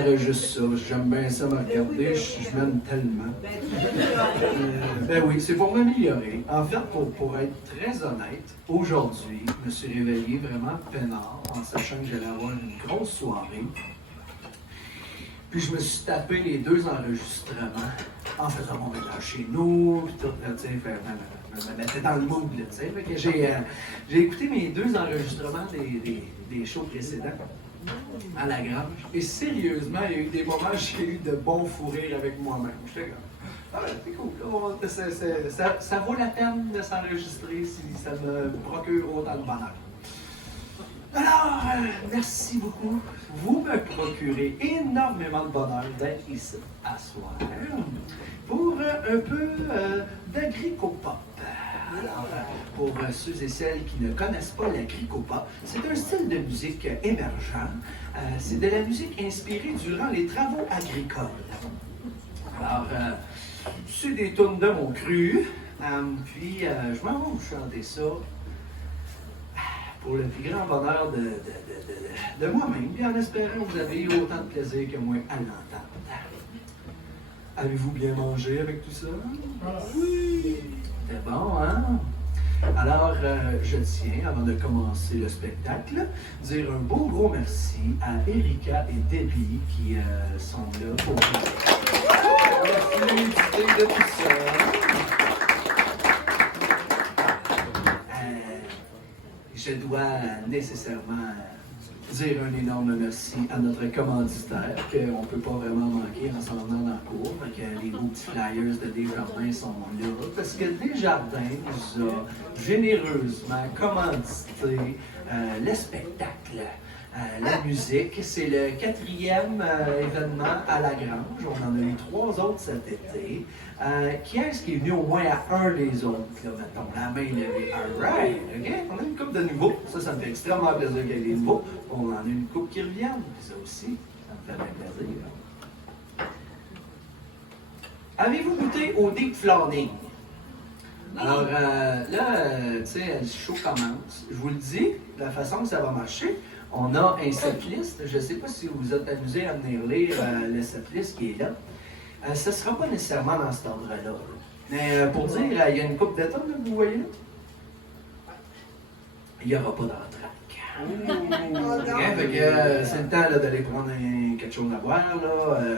j'enregistre ça. J'aime bien ça me regarder. Je m'aime tellement. Ben oui, c'est pour m'améliorer. En fait, pour être très honnête, aujourd'hui, je me suis réveillé vraiment peinard en sachant que j'allais avoir une grosse soirée. Puis je me suis tapé les 2 enregistrements en faisant mon ménage chez nous, puis tout, tu sais, je me mettais dans le mood, tu sais. Fait que j'ai écouté mes 2 enregistrements des shows précédents à la grange. Et sérieusement, il y a eu des moments où j'ai eu de bons fous rires avec moi-même. J'étais comme, ah, c'est cool, ça vaut la peine de s'enregistrer si ça me procure autant de bonheur. Alors, merci beaucoup. Vous me procurez énormément de bonheur d'être ici à soir pour un peu d'agricopop. Alors, pour ceux et celles qui ne connaissent pas l'agricopop, c'est un style de musique émergent. C'est de la musique inspirée durant les travaux agricoles. Alors, c'est des tunes de mon cru. Puis, je m'en vais vous chanter ça pour le plus grand bonheur de moi-même, puis en espérant que vous avez eu autant de plaisir que moi à l'entendre. Avez-vous bien mangé avec tout ça? Oui! C'était bon, hein? Alors, je tiens, avant de commencer le spectacle, dire un beau gros merci à Erika et Debbie qui sont là pour la fluidité de tout ça. Je dois nécessairement dire un énorme merci à notre commanditaire, qu'on ne peut pas vraiment manquer en s'en venant dans le cours. Que les beaux petits flyers de Desjardins sont là. Parce que Desjardins nous a généreusement commandité le spectacle. La musique, c'est le 4e événement à la Grange. On en a eu 3 autres cet été. Qui est-ce qui est venu au moins à un des autres? Là, mettons, la main levée. All right, OK? On a une couple de nouveaux. Ça me fait extrêmement plaisir qu'il y ait des nouveaux. On en a une couple qui reviennent. Puis ça aussi, ça me fait bien plaisir. Avez-vous goûté au Deep Flanning? Alors là, tu sais, le show commence. Je vous le dis, de la façon que ça va marcher, on a un setlist. Je ne sais pas si vous vous êtes amusé à venir lire le setlist qui est là. Ce ne sera pas nécessairement dans cet ordre-là. Mais pour dire, il y a une coupe d'étoiles que vous voyez là. Il n'y aura pas d'entraque. C'est le temps là, d'aller prendre quelque chose à boire.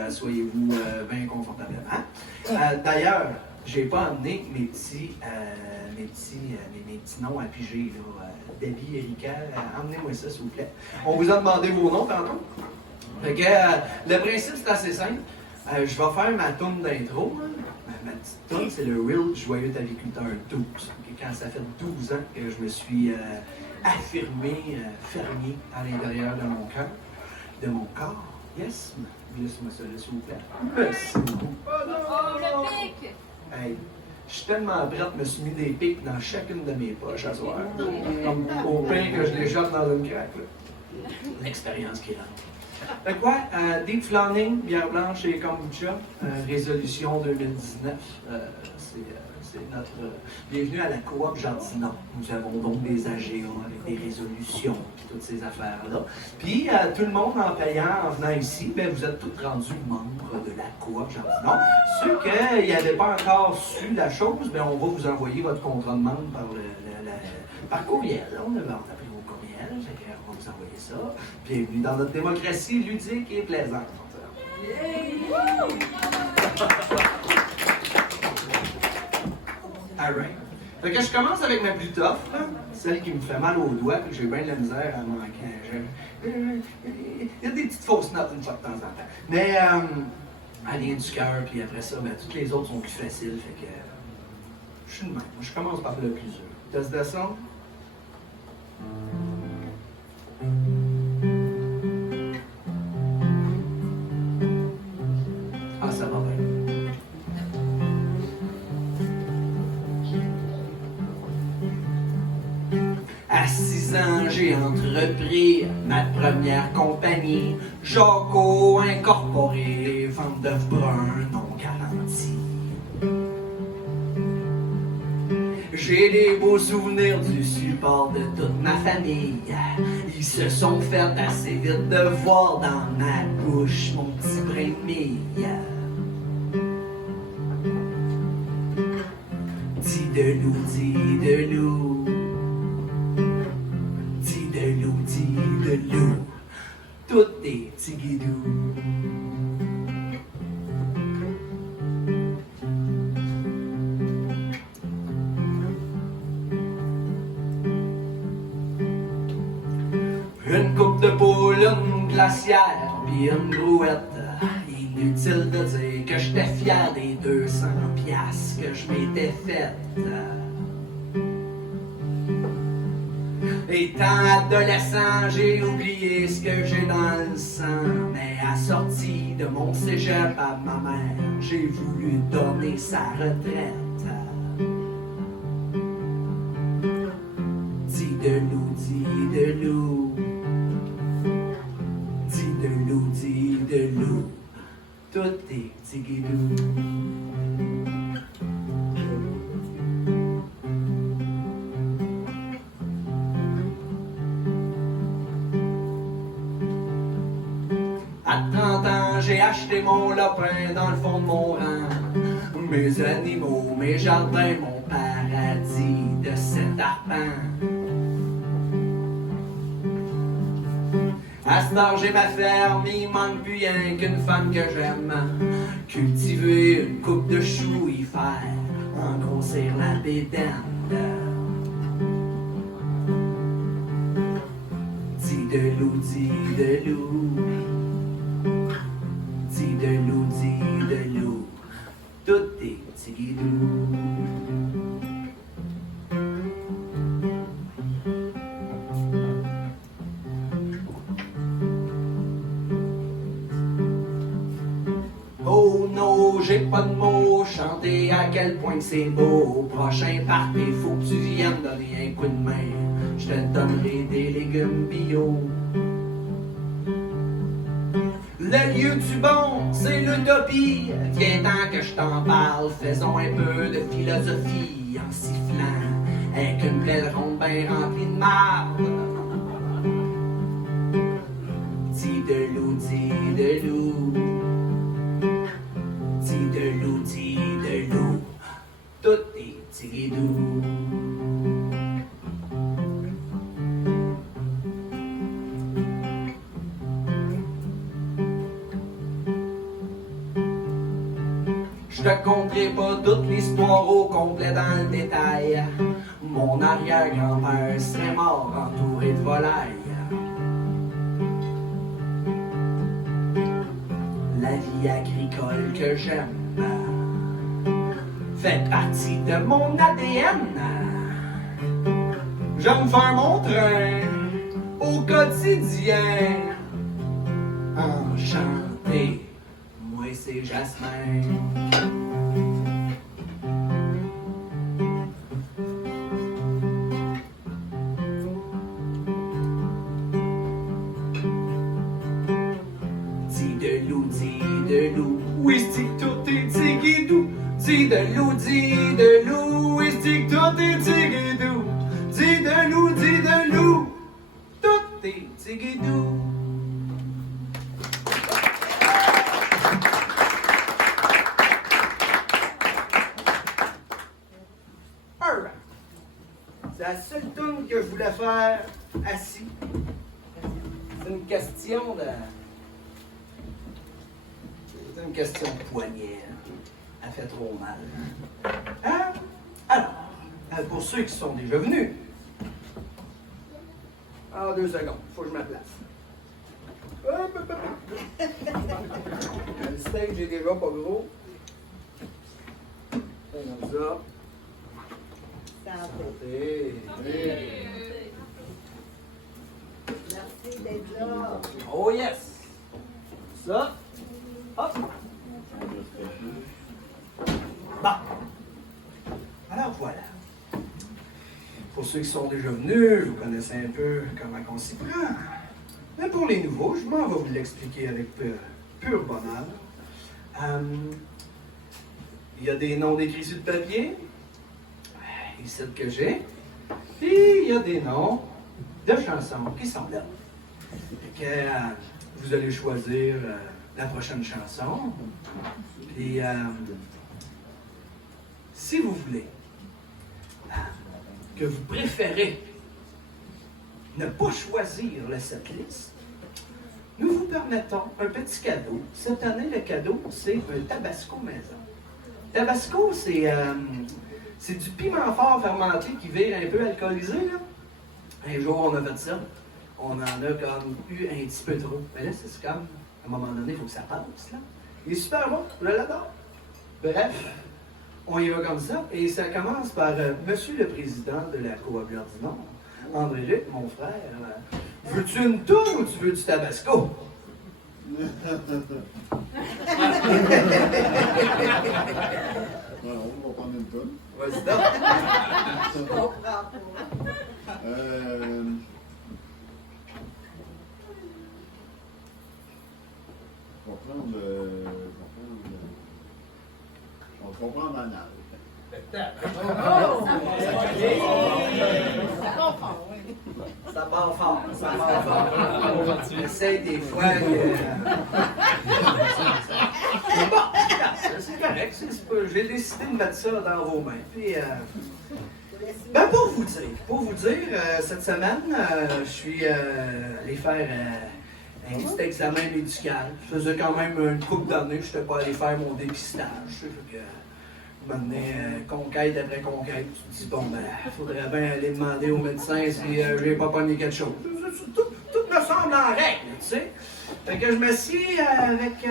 Soyez-vous bien confortablement. D'ailleurs, je n'ai pas amené mes petits noms à piger. Debbie, Erika, emmenez-moi ça, s'il vous plaît. On vous a demandé vos noms tantôt. Fait que, le principe, c'est assez simple. Je vais faire ma tourne d'intro. Ma petite tourne, c'est le Real Joyeux Agriculteur 12. Quand ça fait 12 ans que je me suis affirmé fermier à l'intérieur de mon cœur, de mon corps. Yes, laisse-moi ça là, s'il vous plaît. Merci beaucoup. Oh, le pic! Hey, je suis tellement prête, je me suis mis des pics dans chacune de mes poches à soir. Comme au pire que je les jette dans une craque. L'expérience qui rentre. Fait quoi? Deep Flanning, bière blanche et kombucha, résolution 2019. C'est notre bienvenue à la coop Jardinat. Nous avons donc des AGA avec des résolutions et toutes ces affaires-là. Puis tout le monde en payant, en venant ici, bien, vous êtes tous rendus membres de la coop Jardinat. Ceux qui n'avaient pas encore su la chose, bien, on va vous envoyer votre contrat de membre par courriel. On va taper vos courriels, on va vous envoyer ça. Bienvenue dans notre démocratie ludique et plaisante. All right. Fait que je commence avec ma plus tough, là, celle qui me fait mal aux doigts, puis j'ai bien de la misère à manquer. Il y a des petites fausses notes une fois de temps en temps. Mais elle vient du cœur, puis après ça, ben, toutes les autres sont plus faciles. Fait que je suis de même. Je commence par le plus dur. Test de son. Ah, ça va bien. À 6 ans, j'ai entrepris ma première compagnie, Jaco Incorporé, vente d'œufs bruns non garantis. J'ai des beaux souvenirs du super plupart de toute ma famille. Ils se sont fait assez vite de voir dans ma bouche mon petit brin de mie. Dis de loup, dis de loup. Dis de loup, dis de loup. Tout est tigidou. Une coupe de poule, une glacière, puis une brouette. Inutile de dire que j'étais fier des 200 piastres que je m'étais faites. Étant adolescent, j'ai oublié ce que j'ai dans le sang. Mais assorti de mon cégep à ma mère, j'ai voulu donner sa retraite. Dis de loup, dis de loup. Dis de loup, dis de loup. Tout est tigidou. À 30 ans, j'ai acheté mon lopin dans le fond de mon rang. Mes animaux, mes jardins, mon paradis de cet arpent. À ce temps, j'ai ma ferme, il manque plus rien qu'une femme que j'aime. Cultiver une coupe de choux, y faire engrossir la bédaine. Dis de loup, dis de loup. Dis de loup, dis de loup. Tout est tigidou. Oh non, j'ai pas de mots, chanter à quel point que c'est beau. Prochain party, faut que tu viennes donner un coup de main. Je te donnerai des légumes bio. Le lieu du bon, c'est l'utopie. Viens tant que je t'en parle, faisons un peu de philosophie en sifflant avec une belle ronde bien remplie de marde. Dis de loup, dis de loup. Dis de loup, dis de loup. Tout est tigidou. Je te conterai pas toute l'histoire au complet dans le détail. Mon arrière-grand-père serait mort entouré de volailles. La vie agricole que j'aime fait partie de mon ADN. J'aime faire mon train au quotidien. Enchanté, moi c'est Jasmin. Dis de loup, dis de loup, oui c'est que tout est tigidou. Dis de loup, dis de loup, oui c'est que tout est tigidou. Dis de loup, tout est tigidou. Alright. C'est la seule tune que je voulais faire assis. C'est une question de... C'est une question de poignet. Elle fait trop mal. Hein? Alors, pour ceux qui sont déjà venus, en 2 secondes, il faut que je me place. Hop, hop, hop. Le stage est déjà pas gros. Comme ça. Santé. Merci d'être là. Oh yes! Ça. Hop. Bon. Alors voilà. Pour ceux qui sont déjà venus, vous connaissez un peu comment on s'y prend. Mais pour les nouveaux, je m'en vais vous l'expliquer avec pur bonheur. Il y a des noms d'écrits sur le papier. Ici que j'ai. Puis il y a des noms de chansons qui sont là. Fait que, vous allez choisir la prochaine chanson. Puis, si vous voulez que vous préférez ne pas choisir le setlist, nous vous permettons un petit cadeau. Cette année, le cadeau, c'est un Tabasco maison. Tabasco, c'est du piment fort fermenté qui vire un peu alcoolisé, là. Un jour, on a fait ça. On en a comme eu un petit peu trop. Mais là, c'est comme, à un moment donné, il faut que ça passe, là. Il est super bon, je l'adore. Bref, on y va comme ça. Et ça commence par Monsieur le Président de la Coop Gardinor, André-Luc, mon frère. Veux-tu une toune ou tu veux du Tabasco? Non, on va prendre une tonne. Vas-y donc. Je comprends pas. On va prendre Anal. Ça part fort, ça part fort. J'essaie des fois que... C'est bon, c'est correct, j'ai décidé de mettre ça dans vos mains. Puis, ben pour vous dire, cette semaine, je suis allé faire un petit examen médical. Ça faisait quand même une couple d'années que je n'étais pas allé faire mon dépistage. Maintenant, conquête après conquête, tu te dis, bon, ben, faudrait bien aller demander au médecin si j'ai pas pogné quelque chose. Tout me semble en règle, tu sais. Fait que je me suis avec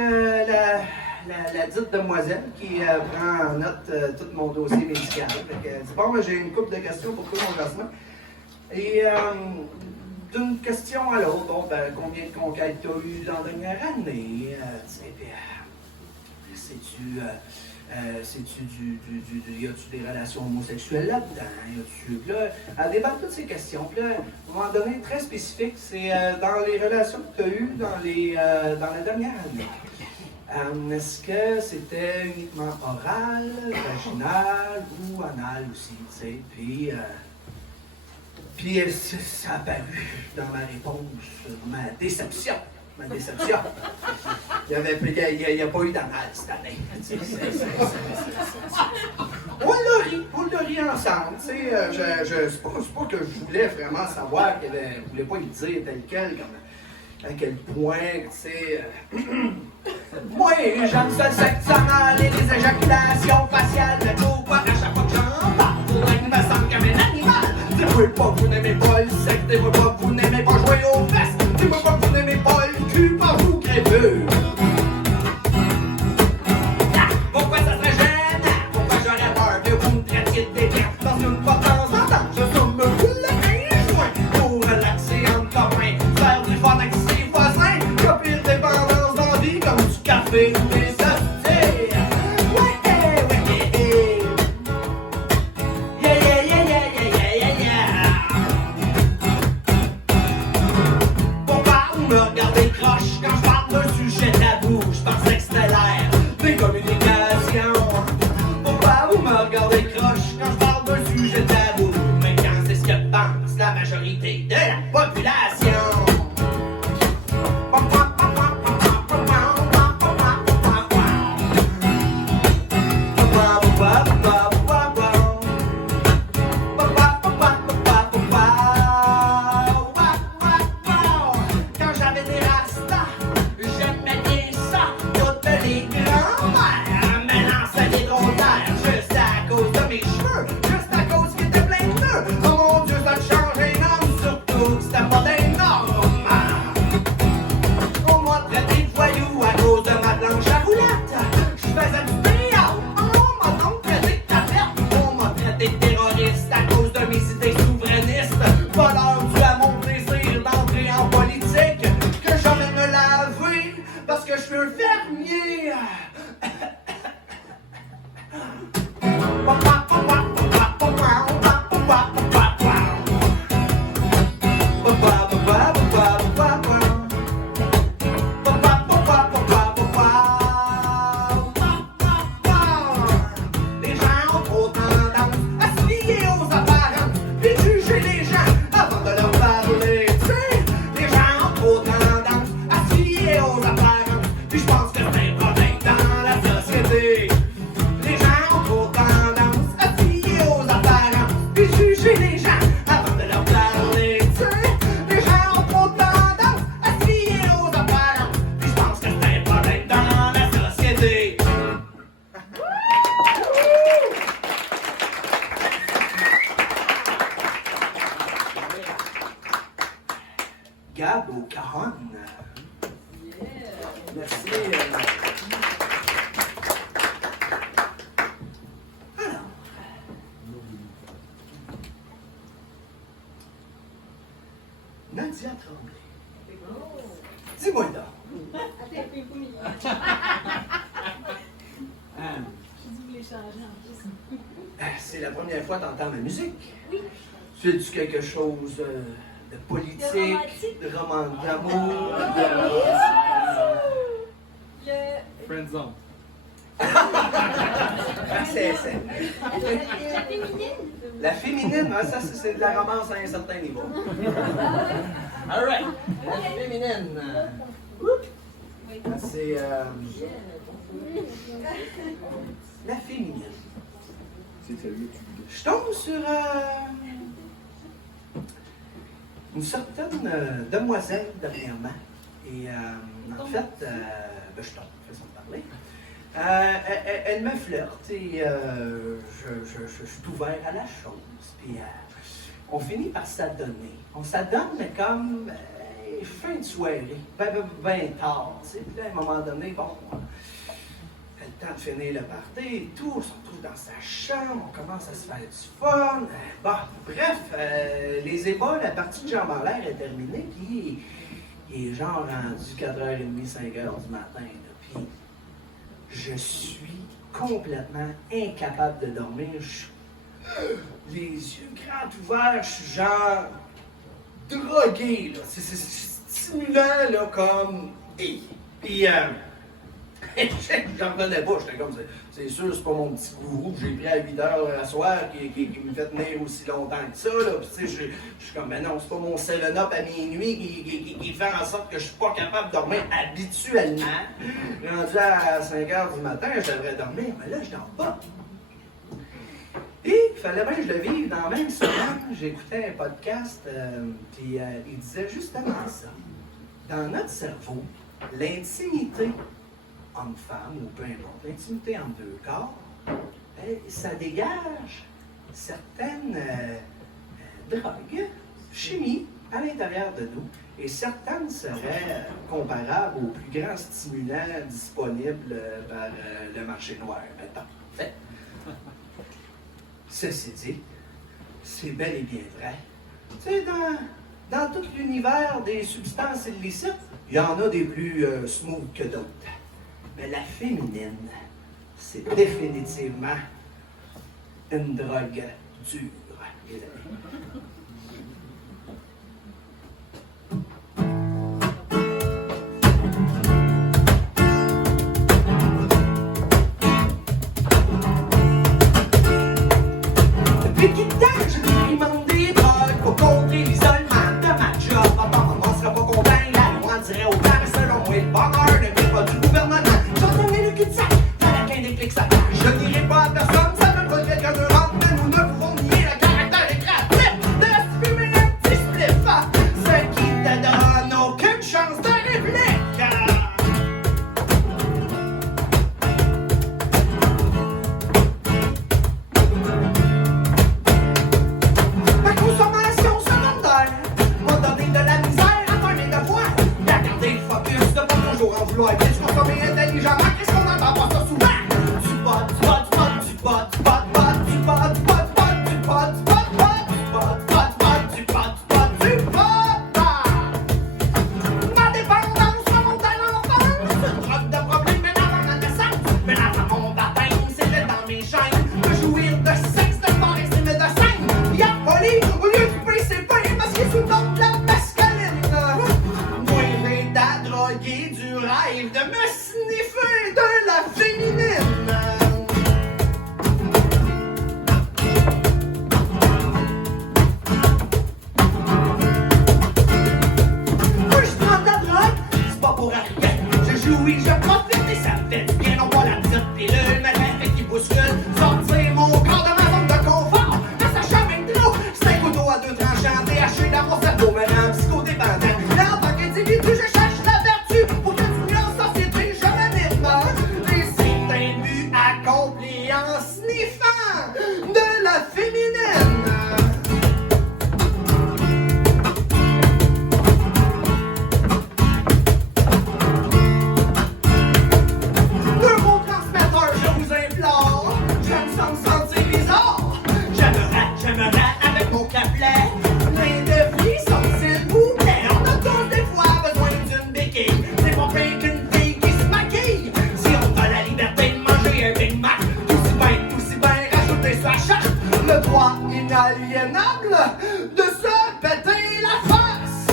la dite demoiselle qui prend en note tout mon dossier médical. Fait que, dit, bon, ben, j'ai une couple de questions pour tout mon classement. Et d'une question à l'autre, bon, ben, combien de conquêtes tu as eu dans la dernière année? Tu sais, puis, y a-tu des relations homosexuelles là-dedans? Là, elle débat toutes ces questions. Puis là, à un moment donné, très spécifique, c'est dans les relations que tu as eues dans la dernière année. Est-ce que c'était uniquement oral, vaginal ou anal aussi? Tu sais? Puis ça a apparu dans ma réponse, ma déception. Il n'y a pas eu d'anal cette année. On l'a ri ensemble. C'est pas que je voulais vraiment savoir je voulais pas lui dire tel quel, comme à quel point, tu sais. Moi, j'aime ça le sexe anal et les éjaculations faciales. Mais pourquoi à chaque fois que j'en parle, faudrait qu'il me semble comme un animal? Dis-moi pas que vous n'aimez pas le sexe, dis-moi pas que vous n'aimez pas jouer aux fesses, dis-moi pas que vous n'aimez pas le cul par vous crépeux. Pourquoi ça serait gênant? Pourquoi j'aurais peur que vous me traitiez de déviant? Parce qu'une fois de temps en temps, je somme me rouler un joint pour relaxer entre copains, faire du fun avec ses voisins, copier une dépendance d'envie comme du café ou des hosties. Regardez croche quand je parle d'un sujet tabou, je pensais que c'était l'air des communications. Pourquoi vous me regardez croche quand je parle d'un sujet tabou? Mais quand c'est ce que pense la majorité de la population. Les gens ont trop tendance à se lier aux apparences, puis société. Les gens ont trop tendance à fier aux apparences, puis juger les gens avant de leur parler. Tu sais, les gens ont trop tendance à fier aux apparences, puis je pense que c'est un problème dans la société. Gab au Caron. Merci. Alors. Nadia Tremblay. Dis-moi donc. C'est la première fois que tu entends ma musique. Oui. C'est-tu quelque chose de politique, de roman d'amour? Friendzone. C'est La féminine. la féminine, hein, ça c'est de la romance à un certain niveau. All right. La féminine. C'est la féminine. C'est celle-là que tu voulais. Je tombe sur une certaine demoiselle dernièrement. Et en fait, je tombe, façon de parler. Elle me flirte et je suis ouvert à la chose. Puis on finit par s'adonner. On s'adonne, mais comme fin de soirée, ben tard. Puis là, à un moment donné, bon, le temps de finir le party et tout, on se retrouve dans sa chambre, on commence à se faire du fun. Bon, bref, les ébats, la partie de jambes en l'air est terminée, puis il est genre rendu 4h30, 5h du matin. Là, puis je suis complètement incapable de dormir. Les yeux grands ouverts, je suis genre drogué, là. C'est stimulant, là, comme... Puis, j'en revenais pas, j'étais comme, c'est sûr, c'est pas mon petit gourou que j'ai pris à 8h à soir qui me fait tenir aussi longtemps que ça, là. Puis, tu sais, je suis comme, ben non, c'est pas mon 7-up à minuit qui fait en sorte que je suis pas capable de dormir habituellement. Rendu à 5h du matin, je devrais dormir, mais là, je dors pas. Et il fallait bien que je le vive dans la même semaine. J'écoutais un podcast, puis il disait justement ça. Dans notre cerveau, l'intimité homme-femme, ou peu importe, l'intimité entre deux corps, ça dégage certaines drogues, chimie à l'intérieur de nous, et certaines seraient comparables aux plus grands stimulants disponibles par le marché noir. Mettons. Fait. Ceci dit, c'est bel et bien vrai. Tu sais, dans tout l'univers des substances illicites, il y en a des plus smooth que d'autres. Mais la féminine, c'est définitivement une drogue dure, les amis. Depuis qu'il temps, j'expérimente des drogues pour contrer l'isolement de ma job. Maman sera pas content, la loi dirait autant, mais selon moi, le bonheur ne vient pas du gouvernement. J'entendrai le cul-de-sac, à la quinte des clics, ça marche. Je ne dirai pas à personne, ça me produit quelqu'un de rentre, mais nous ne pouvons nier le caractère créatif de ce féminin petit spliff. Ce qui te donne aucune chance de réplique. Ma consommation secondaire m'a donné de la misère à faire mes devoirs. Garder le focus de pas toujours en vouloir plus consommer intelligemment. Qu'est-ce qu'on entend pas ça souvent? Du pot, du pot, du pot, du pot, du pot, du pot, du pot, du pot, du pot, du pot, du pot, du pot, du pot, du pot. Ma dépendance remonte à l'enfance. Une drogue de problème, mais dans mon adolescence. Mais dans mon baptême, c'était dans mes chaînes de jouir de sexe, de sport extrême et de scène. Y'a poli, au lieu de couper ses poignets parce qu'il est sous le nom de la mescaline. Moi, j'ai drogué du rêve de me sniffer de inaliénable de se péter la face.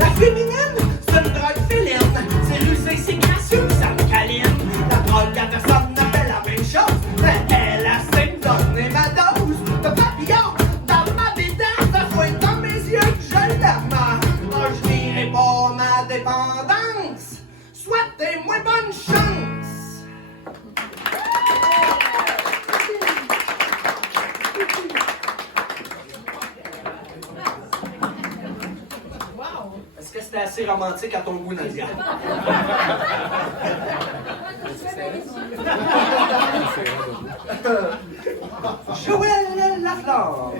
La féminine, c'est une drogue féline. C'est rusé, c'est gracieux, ça me câline. La drogue à personne n'a fait la même chose, mais elle a sait me donner ma dose de papillon dans ma bédaine. Ça fouette dans mes yeux que je l'aime. Moi, je n'irai pas ma dépendance. Souhaitez-moi bonne chance. Est-ce que c'était assez romantique à ton goût, Nadia? Joël Laflamme.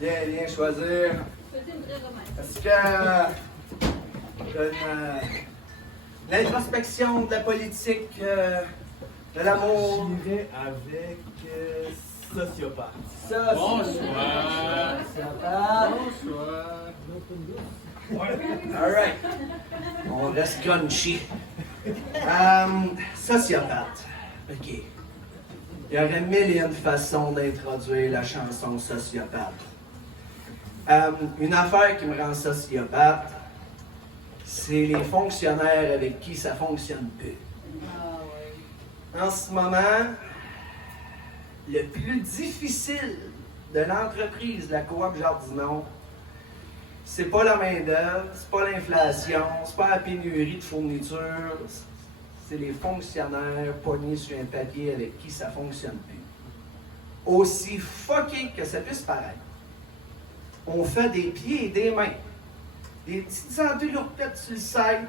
Bien choisir. Est-ce que l'introspection de la politique, de l'amour. J'irais avec sociopathe. Ça, Bonsoir. sociopathe. Bonsoir. All right. On reste crunchy. Sociopathe. OK. Il y aurait mille et une façons d'introduire la chanson sociopathe. Une affaire qui me rend sociopathe, c'est les fonctionnaires avec qui ça fonctionne plus. En ce moment, le plus difficile de l'entreprise, la coop Jardinot, c'est pas la main-d'œuvre, c'est pas l'inflation, c'est pas la pénurie de fournitures, c'est les fonctionnaires pognés sur un papier avec qui ça fonctionne plus. Aussi fucké que ça puisse paraître, on fait des pieds et des mains, des petites entourloupettes sur le site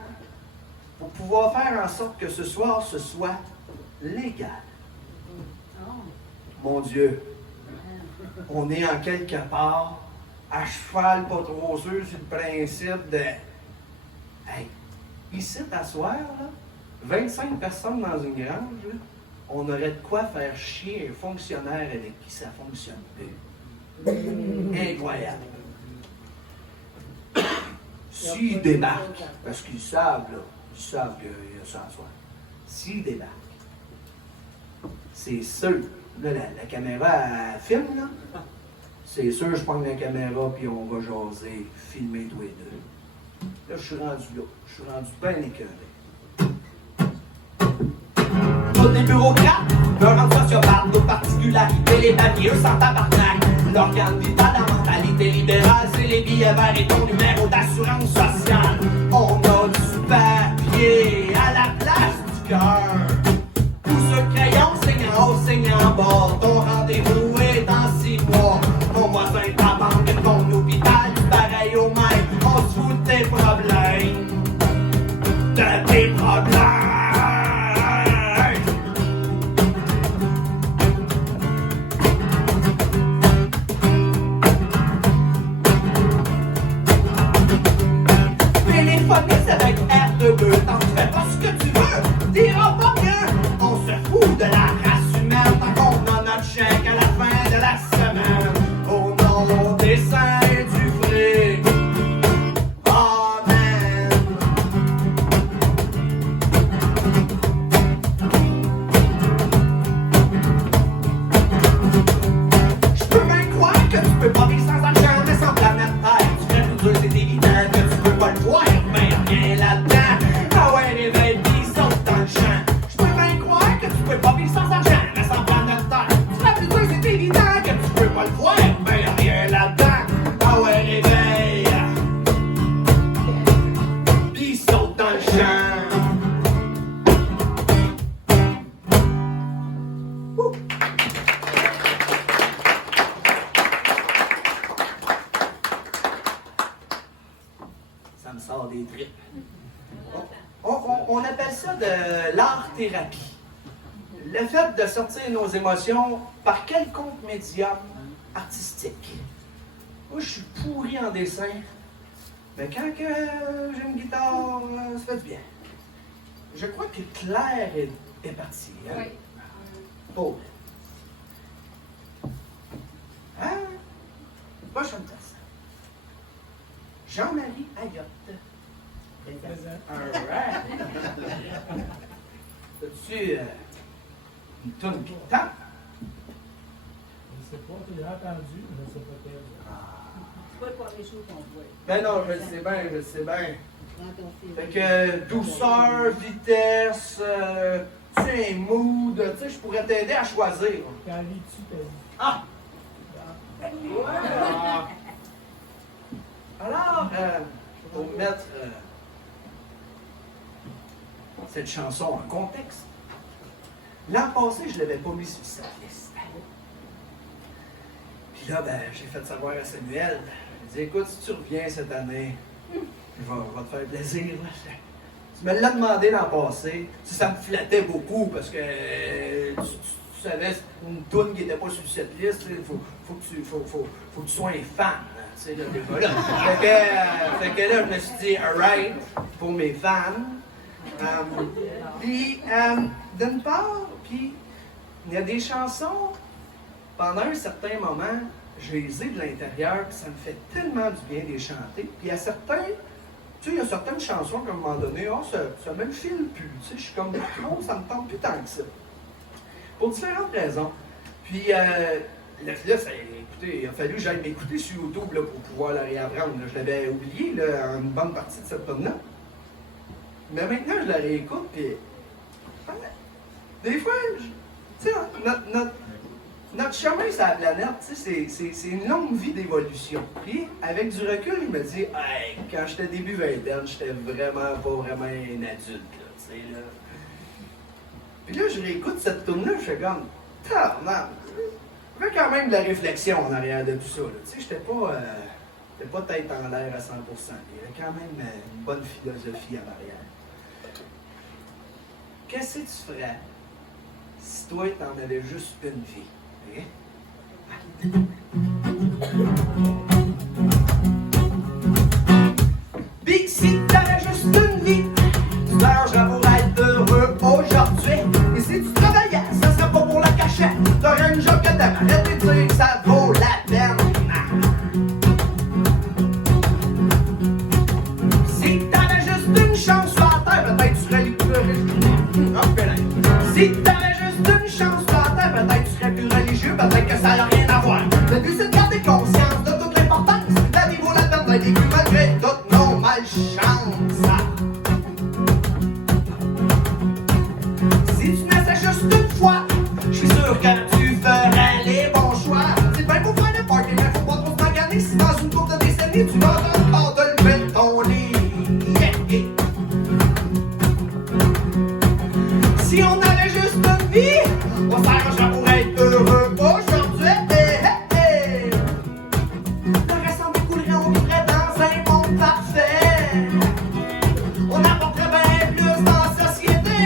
pour pouvoir faire en sorte que ce soir, ce soit légal. Mon Dieu, on est en quelque part à cheval pas trop sûr sur le principe de hey, ici à soir, là, 25 personnes dans une grange, là, on aurait de quoi faire chier un fonctionnaire avec qui ça fonctionne plus. Incroyable. S'ils débarquent, parce qu'ils savent, là, ils savent qu'il y a ça à soir. S'ils débarquent, c'est sûr, là, la caméra elle filme, là. C'est sûr, je prends la caméra puis on va jaser, filmer tous les deux. Là, je suis rendu là. Je suis rendu bien écœuré. Tous les bureaucrates veulent rendre sociopathes, nos particularités, les papiers, eux sans tabarnak. Leur candidat, la mentalité libérale, c'est les billets verts et ton numéro d'assurance sociale. On a du papier à la place du cœur. Tout ce crayon, saignant haut, saignant bas. Ton rendez-vous est dans 6 mois. Ton voisin, ta banque, ton hôpital, pareil au même. On se fout de tes problèmes. De tes problèmes. Téléphoniste avec R2E, tant que tu fais pas ce que tu veux, t'ira pas mieux. On se fout de la race humaine tant qu'on a notre chèque à la fin de la semaine. Au nom des saints et du fric. Amen. Je peux bien croire que tu peux pas vivre sans argent, mais sans planète Terre. Tu fais plus dur, c'est évident que tu peux pas le voir, mais rien là-dedans. Ah ouais, réveille, pis saute dans le champ. Je peux bien croire que tu peux pas vivre sans argent, mais sans planète Terre. Tu fais plus dur, c'est évident que tu peux pas le voir, mais rien là-dedans. Ah ouais, réveille, pis saute dans le champ. Ouh. Ça me sort des tripes. On appelle ça de l'art-thérapie. Le fait de sortir nos émotions par quelconque médium artistique. Moi, je suis pourri en dessin, mais quand que j'ai une guitare, ça fait du bien. Je crois que Claire est partie. Hein? Oui. Pauvre. Hein? Prochaine place. Jean-Marie Ayotte. Présent. All right. As-tu une toune qui te tape? Je sais pas, tu l'as entendu, mais je ne sais pas quelle. Tu vois pas les choses qu'on voit. Ben non, je le sais bien, je le sais bien. Dans ton film. Fait que douceur, vitesse, tu sais, un mood, tu sais, je pourrais t'aider à choisir. Quand lis-tu ta vie? Ah! Alors, pour mettre cette chanson en contexte, l'an passé, je ne l'avais pas mis sur cette liste. Puis là, ben, j'ai fait savoir à Samuel. J'ai dit, écoute, si tu reviens cette année, va te faire plaisir. Là. Tu me l'as demandé l'an passé. Si ça me flattait beaucoup parce que tu savais une toune qui n'était pas sur cette liste, il faut que tu sois un fan. Tu sais, là, déjà là. Fait que là, je me suis dit, alright, pour mes fans. Puis, d'une part, puis, il y a des chansons, pendant un certain moment, je les ai de l'intérieur, puis ça me fait tellement du bien de les chanter. Puis, à certains, tu sais, il y a certaines chansons qu'à un moment donné, oh, ça me le file plus. Tu sais, je suis comme, non, ça me tente plus tant que ça. Pour différentes raisons. Puis, là, écoutez, il a fallu que j'aille m'écouter sur YouTube là, pour pouvoir la réapprendre. Je l'avais oublié, là, une bonne partie de cette tonne-là. Mais maintenant, je la réécoute, puis des fois, tu sais, notre chemin sur la planète, tu sais, c'est une longue vie d'évolution. Puis, avec du recul, je me dis, hey, quand j'étais début vingtaine, j'étais vraiment pas vraiment un adulte, là, tu sais, là. Puis là, je réécoute cette tourne-là, je fais comme, tabarnak, il y avait quand même de la réflexion en arrière de tout ça, là. Tu sais, j'étais pas tête en l'air à 100%. Il y avait quand même une bonne philosophie en arrière. Qu'est-ce que tu ferais si toi, t'en avais juste une vie? Hein? Puis si t'avais juste une vie, tu t'arrangerais pour être heureux aujourd'hui. Et si tu travaillais, ça serait pas pour la cachette. T'aurais une job que t'aimes, arrête de dire que ça vaut la peine. Si t'avais juste une chance sur la terre, peut-être tu serais les plus religieux. Si t'avais juste une chance sur la terre, peut-être tu serais plus religieux, peut-être que ça n'a rien à voir. Le but c'est de garder conscience de toute l'importance. La vie vaut la peine d'être vécue malgré toutes nos malchances. Si tu naissais juste une fois, je suis sûr que tu ferais les bons choix. C'est bien pour faire le party, mais faut pas trop se maganer. Si dans une couple de décennies, tu vas encore te lever de ton lit. Yeah. Si on avait juste une vie, on s'arrangerait pour être heureux aujourd'hui. Le reste en découlerait, on vivrait dans un monde parfait. On apporterait bien plus dans la société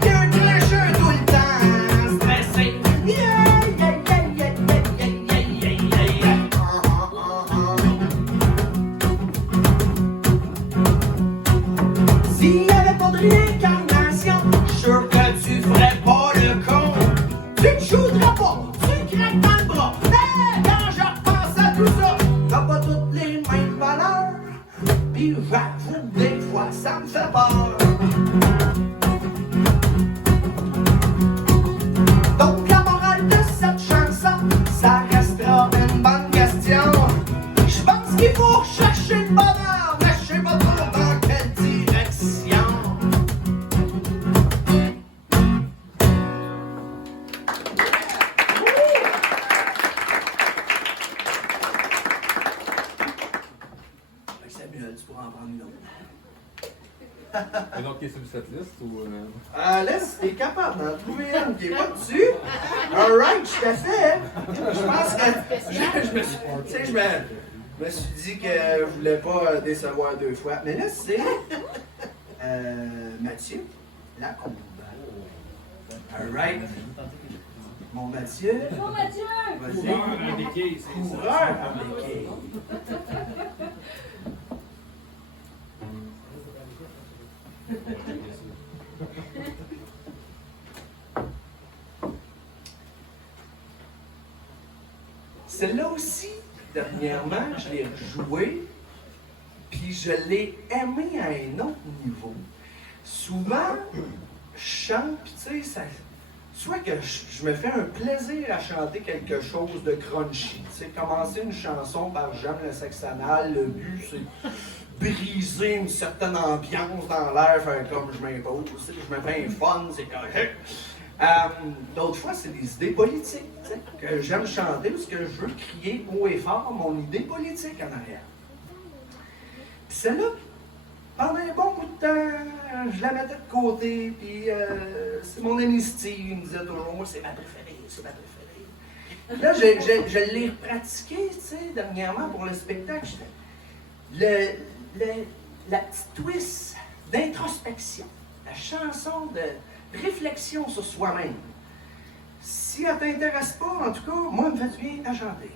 qu'un cracheur tout le temps stressé. S'il n'y avait pas de réincarnation, je suis sûr que tu ferais pas le con. Tu ne jouerais pas, tu craques dans le bras. Mais quand je repense à tout ça, t'as pas toutes les mêmes valeurs. Puis j'avoue, des fois, ça me fait peur. Donc la morale de cette chanson, ça restera une bonne question. Je pense qu'il faut chercher le bonheur, mais je sais pas trop dans quelle direction. Samuel, tu pourras en prendre une autre. Et donc, qui est sur cette liste ou. Laisse, t'es capable d'en trouver une qui n'est pas dessus. Alright, je t'ai fait. Je pense que je me suis dit que je voulais pas décevoir deux fois. Mais là, c'est Mathieu Lacombe. Alright. Mon Mathieu. Bonjour Mathieu! Vas-y. Coureur en béquille. Celle-là aussi, dernièrement, je l'ai rejouée. Puis je l'ai aimé à un autre niveau. Souvent, je chante, puis tu sais, soit que je me fais un plaisir à chanter quelque chose de crunchy. Tu sais, commencer une chanson par j'aime le sexe anal, le but c'est briser une certaine ambiance dans l'air, faire comme je m'impose, je me fais un fun, c'est correct. D'autres fois, c'est des idées politiques, tu sais, que j'aime chanter parce que je veux crier haut et fort mon idée politique en arrière. Puis celle-là, pendant un bon bout de temps, je la mettais de côté, puis c'est mon ami Steve, il me disait toujours, moi, c'est ma préférée, c'est ma préférée. Là, je l'ai pratiqué, tu sais, dernièrement pour le spectacle. La petite twist d'introspection, la chanson de réflexion sur soi-même. Si elle t'intéresse pas, en tout cas, moi, elle me fait du bien à chanter.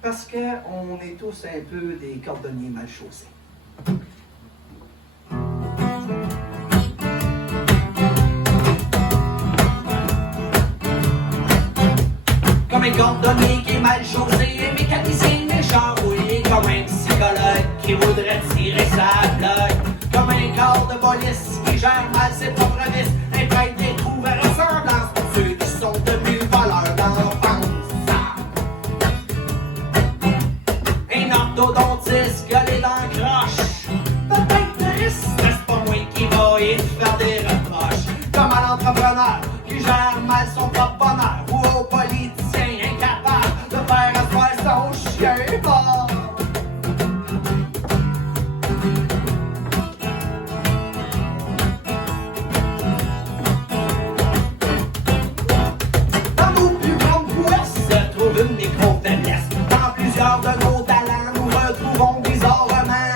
Parce qu'on est tous un peu des cordonniers mal chaussés. Comme un cordonnier qui est mal chaussé, mécanicien méchant rouillé, comme un psychologue qui voudrait tirer sa blague, comme un corps de police qui gère mal ses propres vices, un prêtre des trouve ressemblance pour ceux qui sont devenus voleurs d'enfance. Un orthodontiste qui a les dents croches, peut-être triste, mais c'est pas moi qui va y faire des reproches. Comme à l'entrepreneur qui gère mal son propre bonheur, ou au politicien incapable de faire asseoir son chien fort. Dans nos plus grandes prouesses se trouve une micro-faiblesse. Dans plusieurs de nos talents, nous retrouvons bizarrement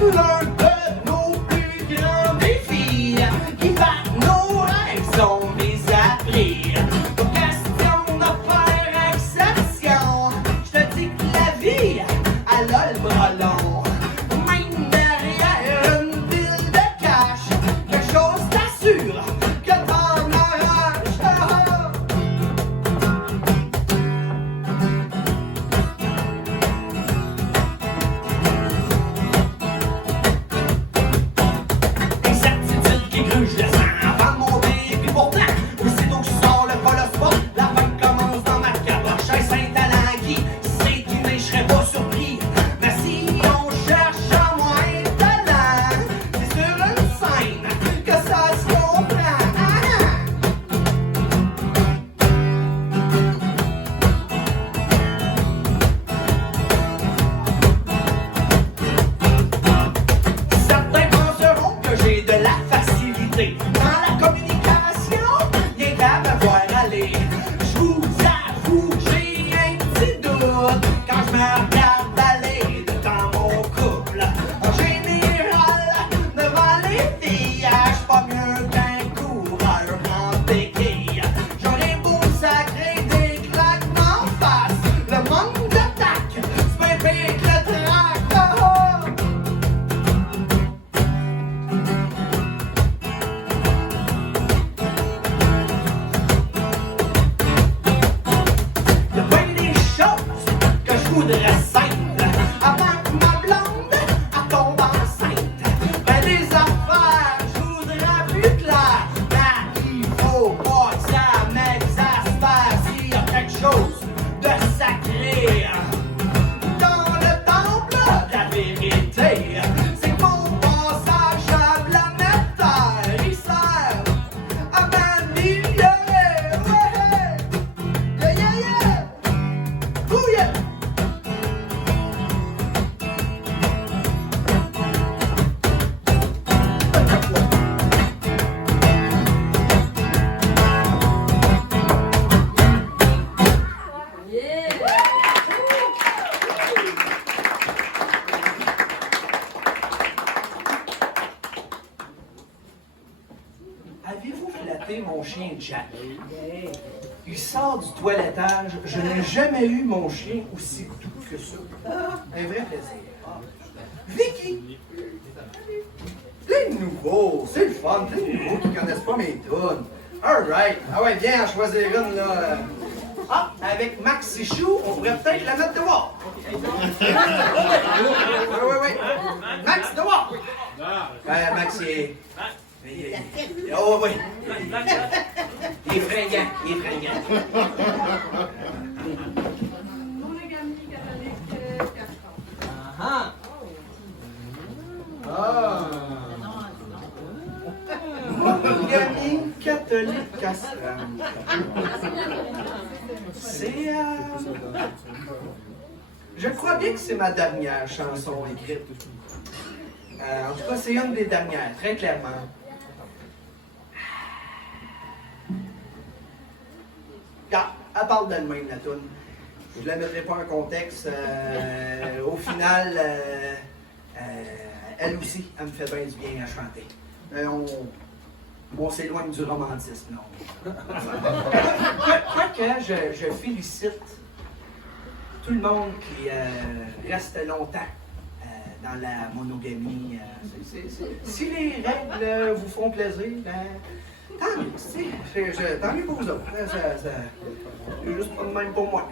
l'un de nos plus grands défis qui battent nos rêves sont mis à prix. Pour question de faire exception, je te dis que la vie, elle a le bras long. Même derrière une ville de cash, quelque chose t'assure que t'en arraches. Incertitude qui gruge le sang avant de monter, et puis pourtant, aussitôt que je sors le spot, la fête commence dans ma caboche. Est-ce un talent qui c'est inné, je serais pas surpris. Mais si on cherche à moins de talent, c'est sur une scène que ça se comprend. Certains penseront que j'ai de la facilité dans la communication, rien qu'à me voir aller. Je vous avoue, j'ai un petit doute quand je me regarde aller dans mon couple. En général, devant les filles, je suis pas mieux qu'un coureur en béquille. J'aurais beau sacrer des claques en face, le monde d'attaque, c'est pas pire que le trac. Il y a bien des choses que je voudrais simple avant que ma blonde elle tombe enceinte. Ben des affaires, je voudrais plus clair. Mais il faut pas que ça m'exaspère s'il y a quelque chose de sacré dans le temple de la vérité. C'est mon passage à planète Terre, il sert à m'améliorer. Ouais. Yeah, yeah, yeah! Ooh, yeah! Avez-vous flatté mon chien Jack? Il sort du toilettage. Je n'ai jamais eu mon chien aussi doux que ça. Un vrai plaisir. Vicky! Plein de nouveaux, c'est le fun. Plein de nouveaux qui ne connaissent pas mes tunes. Alright. Ah ouais, viens en choisir une, là. Ah, avec Max et Chou, on pourrait peut-être la mettre dehors. Oui. Max, dehors. Max, oh oui. Il est fringant, Monogamie catholique, 4 ans. Ah. Monogamie catholique castrante. C'est je crois bien que c'est ma dernière chanson écrite. En tout cas, c'est une des dernières, très clairement. Ah, elle parle d'elle-même, la toune. Je ne la mettrai pas en contexte. Au final, elle aussi, elle me fait bien du bien à chanter. On s'éloigne du romantisme, non. Quoique, je félicite tout le monde qui reste longtemps dans la monogamie. Si les règles vous font plaisir, ben, tant mieux, tant mieux pour vous autres. C'est juste pas de même pour moi.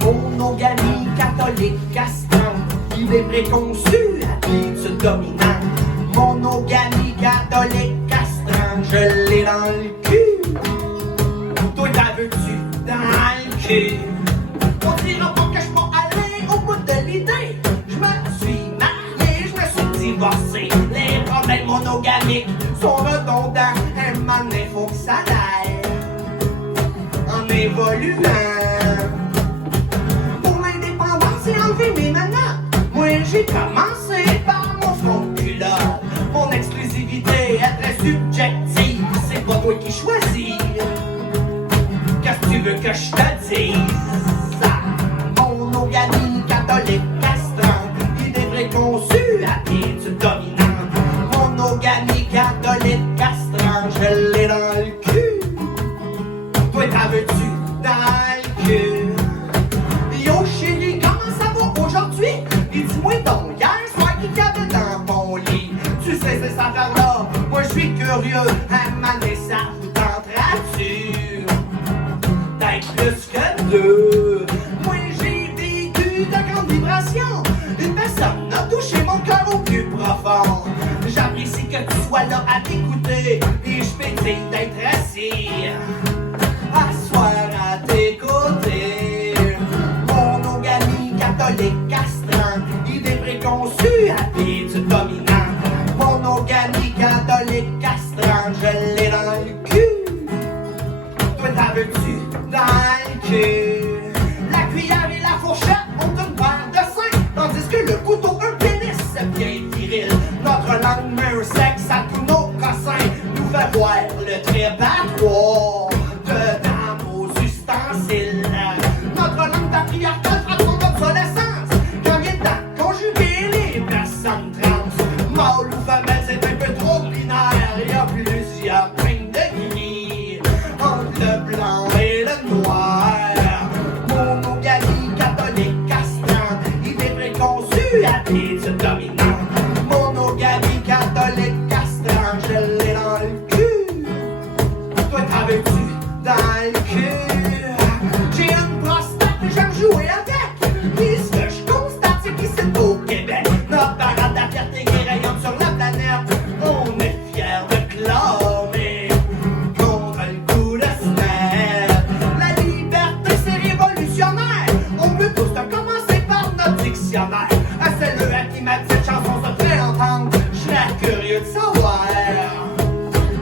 Monogamie catholique castrante, idée préconçue, attitude dominante. Monogamie catholique castrante, je l'ai dans le cul. Toi t'as veux-tu dans le cul? On dira pas que je m'en allais au bout de l'idée. Je me suis marié, je me suis divorcé. Les problèmes monogamiques sont redondants. Un moment donné, faut que ça aille en évoluant. C'est enlever mes menottes. Moi j'ai commencé par mon front de culotte. Mon exclusivité est très subjective. C'est pas toi qui choisis. Qu'est-ce que tu veux que je te dise? Monogamie catholique castrante, idée préconçue, attitude dominante. Monogamie catholique castrante, je l'ai dans le cul. Toi t'as veux-tu dans le cul? Yo chérie, comment ça va aujourd'hui? Et dis-moi donc, hier soir qui avait dans ton lit. Tu sais c'est ça affaire-là, moi je suis curieux. Un mané ça vous tentera-tu d'être plus que deux? Moi j'ai vécu de grandes vibrations. Une personne a touché mon cœur au plus profond. J'apprécie que tu sois là à t'écouter. Et je pétille d'être assis à soir à tes côtés. Catholique castrante, idée préconçue, attitude dominante. Monogamie catholique castrante, je l'ai dans le cul. Toi t'as veux-tu dans le cul? La cuillère et la fourchette ont une paire de seins, tandis que le couteau un pénis bien viril. Notre langue met un sexe à tous nos cossins, nous fait voir le trébatoire dedans nos ustensiles. Notre langue patriarcale frappe son obsolescence quand vient le temps de conjuguer les personnes trans. Mâle ou femelle, c'est un peu trop binaire. Il y a plusieurs teintes de gris entre le blanc et le noir. Monogamie catholique castrante, idée préconçue, attitude dominante. Monogamie catholique castrante, je l'ai dans le cul. Toi t'as veux-tu dans le cul? J'ai une prostate et j'aime jouer avec. Puis ce que je constate, c'est qu'ici au Québec, notre parade à fierté qui rayonne sur la planète. On est fiers de clamer contre le coup de se mettre. La liberté c'est révolutionnaire. On peut tous commencer par notre dictionnaire. À celle-là qui m'a dit cette chanson se fait entendre. Je serais curieux de savoir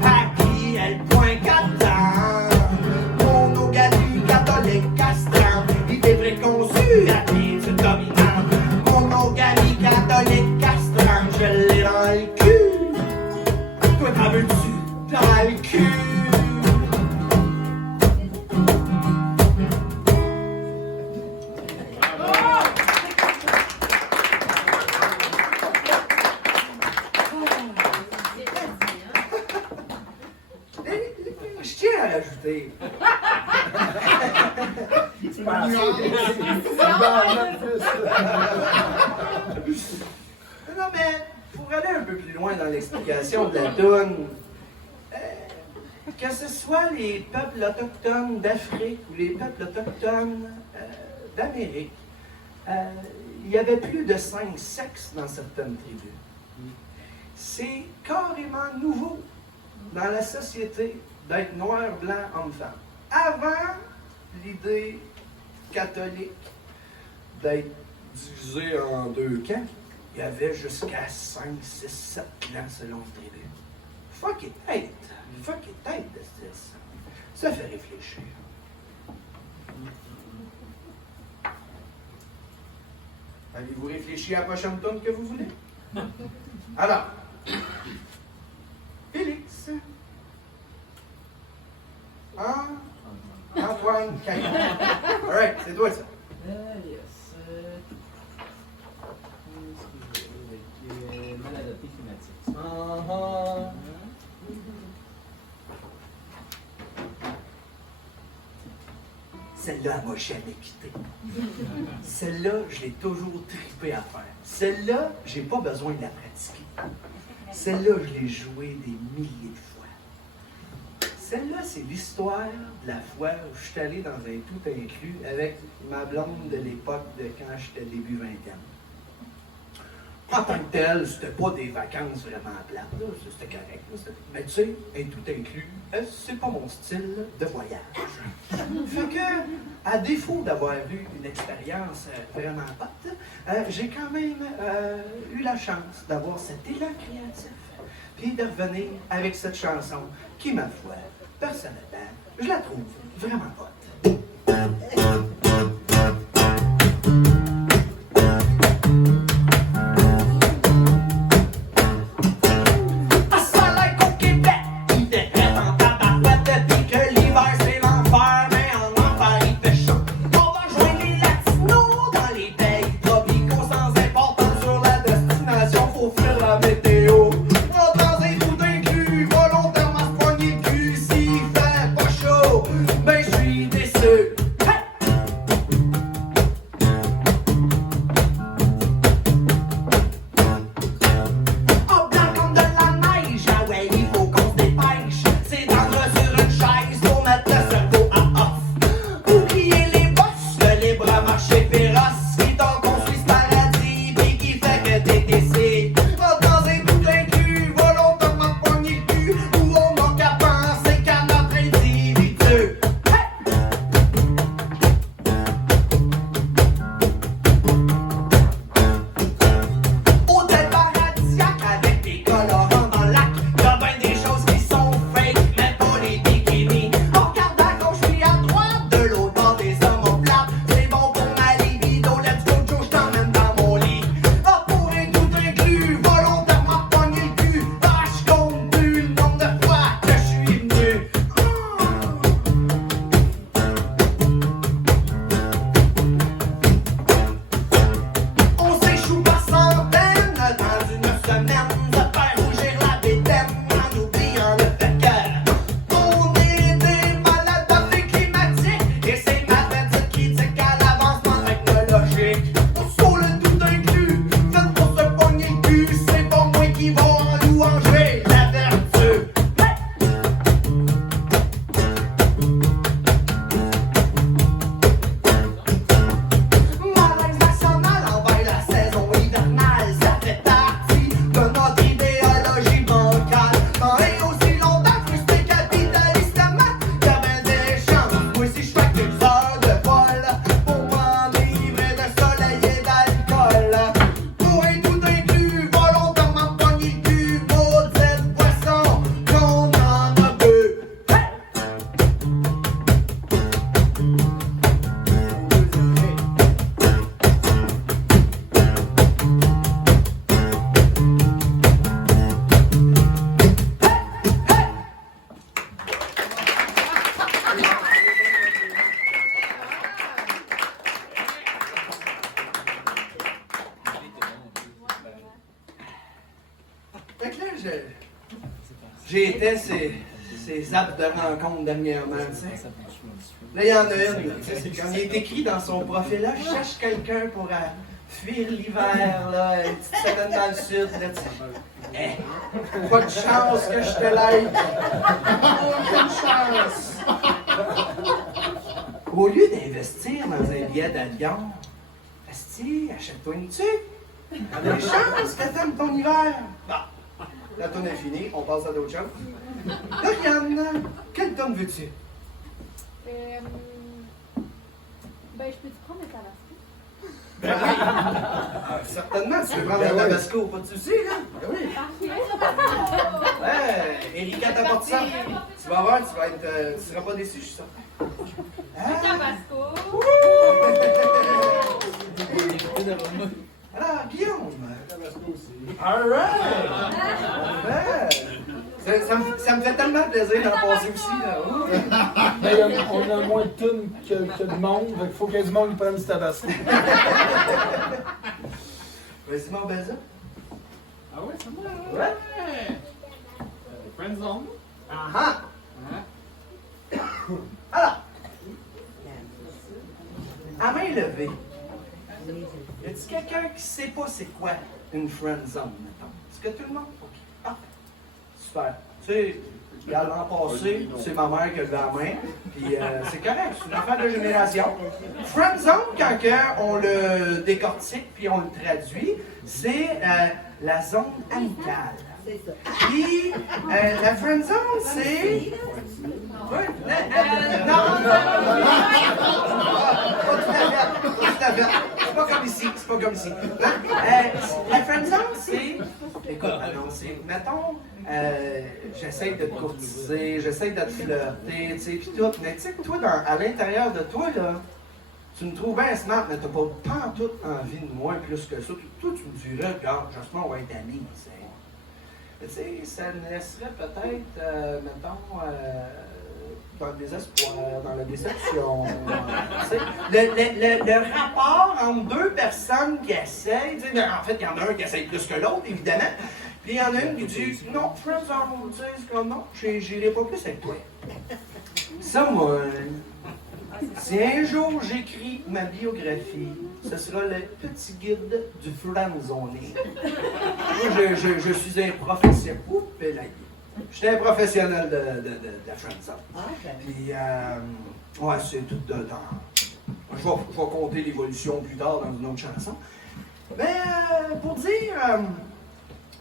à qui elle pointe qu'à temps. Monogamie C'est pas Non, mais pour aller un peu plus loin dans l'explication de la toune, que ce soit les peuples autochtones d'Afrique ou les peuples autochtones d'Amérique, il y avait plus de 5 sexes dans certaines tribus. C'est carrément nouveau dans la société d'être noir, blanc, homme-femme. Avant l'idée catholique d'être divisé en 2 camps, il y avait jusqu'à 5, 6, 7 clans selon les tribus. Fuck it, tête! Fuck it, tête de se dire ça. Ça fait réfléchir. Avez-vous réfléchi à la prochaine tourne que vous voulez? Alors, Félix, Antoine, Caillon. All right, c'est toi ça. Yes. Maladapté climatique. Celle-là, elle m'a jamais quitté. Celle-là, je l'ai toujours trippé à faire. Celle-là, j'ai pas besoin de la pratiquer. Celle-là, je l'ai jouée des milliers de fois. Celle-là, c'est l'histoire de la fois où je suis allé dans un tout inclus avec ma blonde de l'époque de quand j'étais début vingtaine. En tant que tel, c'était pas des vacances vraiment plates, là, c'était correct. Là, mais tu sais, un tout inclus, c'est pas mon style de voyage. Fait que, à défaut d'avoir eu une expérience vraiment pote, j'ai quand même eu la chance d'avoir cet élan créatif, puis de revenir avec cette chanson qui, ma foi, personnellement, je la trouve vraiment pote. J'ai été ces apps de rencontre dernièrement, tu sais. Là, il y en a une. Là. Quand il est écrit dans son profil, là, je cherche quelqu'un pour fuir l'hiver, là, une petite semaine dans le sud. Là, pas de chance que je te l'aide. Aucune chance. Au lieu d'investir dans un billet d'avion, asti, achète-toi une tuque. Il y a des chances que t'aimes ton hiver. Bon, la tourne est finie, on passe à d'autres choses. Là, Yann, quelle tonne veux-tu? Ben, je peux-tu prendre le tabasco? Certainement, tu peux prendre un tabasco, pas de soucis, là. Ben oui. Parfait! Ouais, Erika t'apporte ça. Tu vas voir, tu seras pas déçu, je suis sûr. Le tabasco! Alors, Guillaume. All right. Ça me fait tellement plaisir d'en passer aussi, là. Ben, on a moins de thunes que de monde, donc il faut qu'il y ait du monde qui prenne du tabasco. Vas-y, mon Belza. Ah ouais, c'est moi. Ouais. Friendzone. Ah Alors, à main levée, y a-t-il quelqu'un qui sait pas c'est quoi une friend zone, mettons? Est-ce que tout le monde? OK. Parfait. Super. Tu sais, l'an passé, c'est ma mère qui a levé la main, puis c'est correct, c'est une affaire de génération. Friend zone, quand on le décortique puis on le traduit, c'est la zone amicale. Puis, la friend zone, c'est... Oui, non, pas tout à fait. C'est pas comme ici, c'est pas comme ici. La friend zone, c'est... Écoute, mettons, j'essaie de te courtiser, j'essaie de te flirter, tu sais, pis tout, mais tu sais que toi, à l'intérieur de toi, là, tu me trouves bien smart, mais t'as pas tout envie de moi plus que ça. Toi, tu me dirais, regarde, justement, on va être amis, tu sais. Tu sais, ça laisserait peut-être, mettons, dans le désespoir, dans la déception. Le rapport entre deux personnes qui essayent, en fait, il y en a un qui essaye plus que l'autre, évidemment. Puis il y en a une qui dit non, friendzone, tu sais, c'est comme non, j'irai pas plus avec toi. Ça, moi, si un jour j'écris ma biographie, ce sera le petit guide du friendzoné. Moi, je suis un professionnel. Oups, là. Je suis un professionnel de la friendzone. Puis, ouais, c'est tout dedans. Je vais compter l'évolution plus tard dans une autre chanson. Mais, pour dire,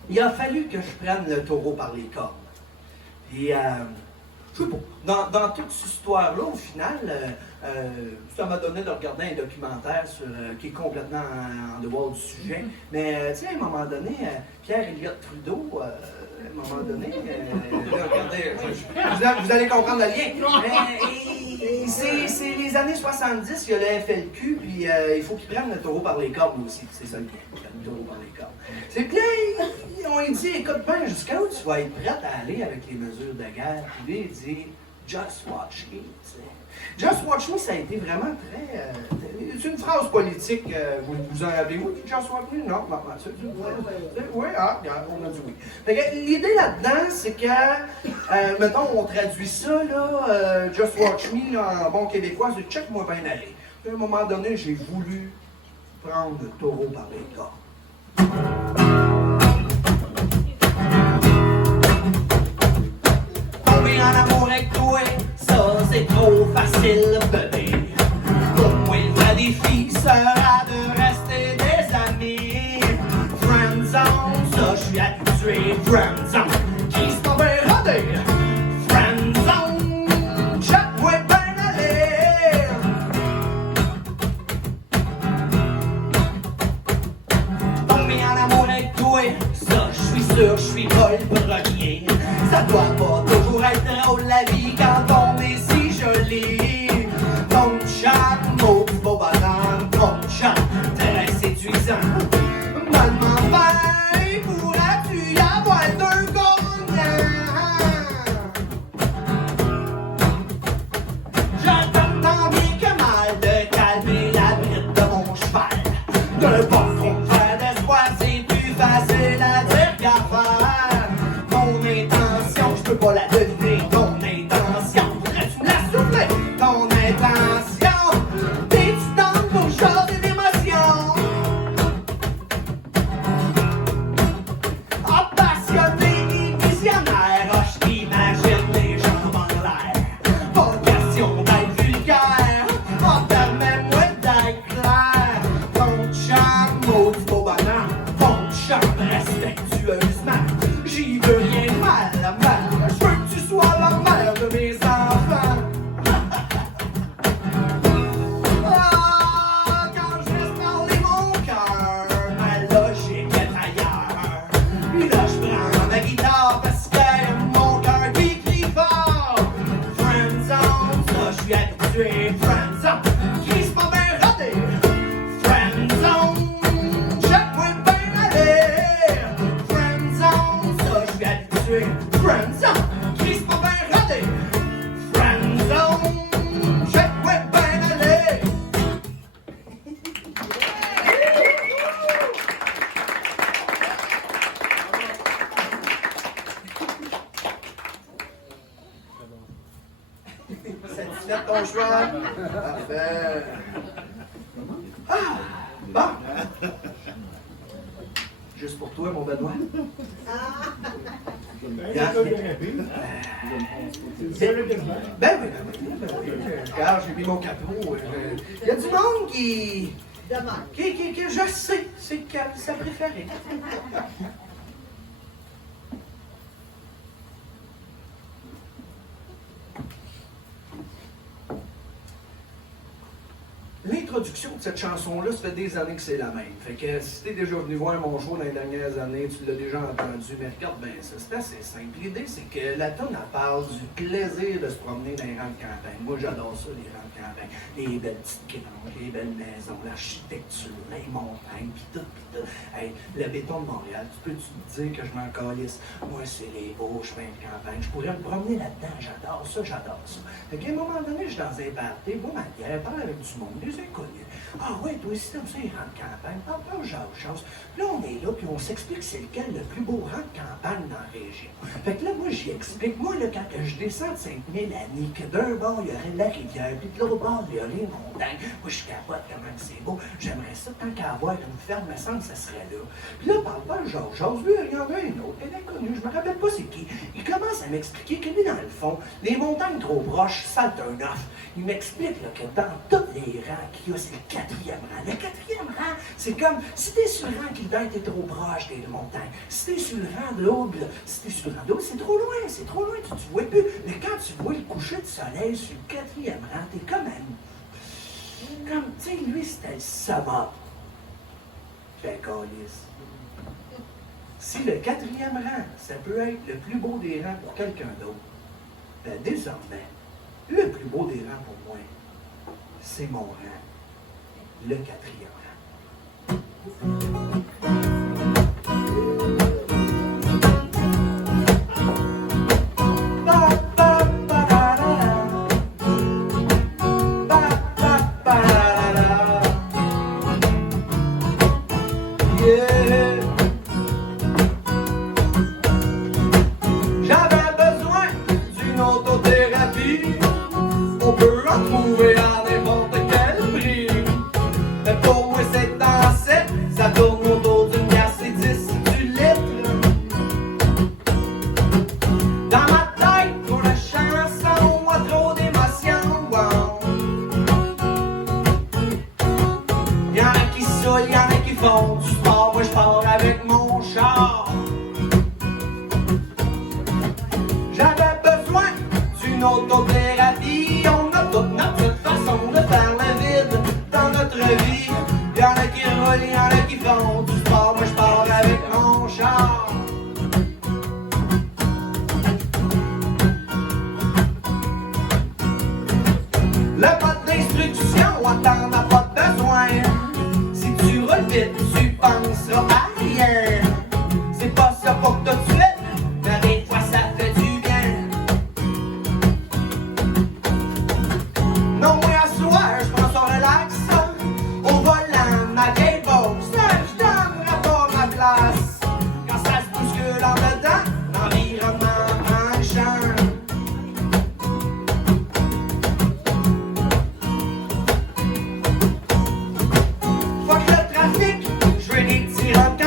il a fallu que je prenne le taureau par les cornes. Puis, je sais pas, dans toute cette histoire-là, au final, ça m'a donné de regarder un documentaire qui est complètement en dehors du sujet. Mais, tu sais, à un moment donné, Pierre Elliott Trudeau, à un moment donné, regardez, vous allez comprendre le lien. C'est les années 70, il y a le FLQ, puis il faut qu'il prenne le taureau par les cornes aussi. C'est ça le lien, il prenne le taureau par les cornes. C'est que là, on lui dit, écoute bien, jusqu'à où tu vas être prête à aller avec les mesures de guerre? Puis lui, il dit, just watch me. Just watch me, ça a été vraiment très... c'est une phrase politique, vous en rappelez-vous? Just watch me? Non, oui, on a dit oui. Fait que l'idée là-dedans, c'est que, mettons, on traduit ça, là, just watch me, là, en bon québécois, c'est check-moi bien aller. Puis à un moment donné, j'ai voulu prendre le taureau par les cornes. Tomber en amour avec toi, ça c'est trop facile, bébé. Pour moi, le vrai défi sera de rester des amis. Friendzone, ça je suis habitué. Friendzone, qui se tombe rodé. Friendzone, check-moi bien aller. Tomber en amour avec toi, ça je suis sûr, je suis pas le premier. Ça doit pas toujours être drôle la vie quand on est si joli. habitué. Friendzone, Chris pas bien rodé. Friendzone, check-moi bien aller. Friendzone, ça je suis habitué. Friendzone, Chris pas bien rodé. Friendzone, check-moi bien aller. Satisfait de ton choix? Parfait. Ah, bon. Juste pour toi, mon Benoît. Ben oui. Regarde, j'ai mis mon capot. Il y a du monde qui je sais, c'est sa préférée. L'introduction de cette chanson-là, ça fait des années que c'est la même. Fait que si t'es déjà venu voir mon show dans les dernières années, tu l'as déjà entendu, mais regarde bien ça, c'est assez simple. L'idée, c'est que la tonne, elle parle du plaisir de se promener dans les rangs de campagne. Moi, j'adore ça, les rangs de campagne. Les belles petites granges, les belles maisons, l'architecture, les montagnes, pis tout. Hey, le béton de Montréal, tu peux-tu te dire que je m'en calisse? Moi, c'est les beaux chemins de campagne. Je pourrais me promener là-dedans, j'adore ça. Fait qu'à un moment donné, je suis dans un party, bois ma bière, parle avec du monde, des inconnus. Ah ouais, toi aussi, t'aimes ça, les rangs de campagne? Parle, jase. Puis là, on est là, puis on s'explique c'est lequel le plus beau rang de campagne dans la région. Fait que là, moi, j'y explique. Moi, là, quand je descends de Sainte-Mélanie, que d'un bord, il y aurait la rivière, puis de l'autre bord, il y aurait les montagnes. Moi, je capote comment c'est beau. J'aimerais ça, tant qu'à avoir une ferme, me semble, ça serait là. Puis là, parle, jase. Lui, il y en a un autre, elle est inconnue, je me rappelle pas c'est qui. Il commence à m'expliquer que lui, dans le fond, les montagnes trop proches, ça turn off. Il m'explique là, que dans tous les rangs qu'il y a, c'est le 4e rang. Le 4e rang, c'est comme si t'es sur le rang qui t'es trop proche des montagnes. Si t'es sur le rang de l'autre, si t'es sur le rang de l'autre, c'est trop loin, tu vois plus. Mais quand tu vois le coucher de soleil sur le 4e rang, t'es comme, tu sais, lui, c'était le summum. Fait câlisse. Si le 4e rang, ça peut être le plus beau des rangs pour quelqu'un d'autre, ben désormais, le plus beau des rangs pour moi, c'est mon rang, le 4e rang. J'avais besoin d'une autothérapie. On peut en trouver à n'importe quel prix. Mais pour moi c'est en 7, ça tourne autour d'une pièce et 10 du litre. Dans ma tête, pour la chanson, moi trop d'émotions. Wow. Y'en a qui saoulent, y'en a qui font du sport. Moi je pars avec mon char. J'avais besoin d'une autothérapie. On a toute notre façon de faire le vide dans notre vie. Y'en a qui roulent, y'en a qui font du sport. Moi je pars avec mon char. Le pote d'instruction, attends, n'a pas besoin. Si tu roules vite, tu penseras à rien. C'est pas ça pour tout de suite, mais des fois ça fait du bien. Non, moi à soir, je prends son relax. Au volant, ma vieille bosse, je donnerai pas ma place. Quand ça se bouscule en dedans, l'environnement en change. Fuck le trafic, je veux des petits rangs de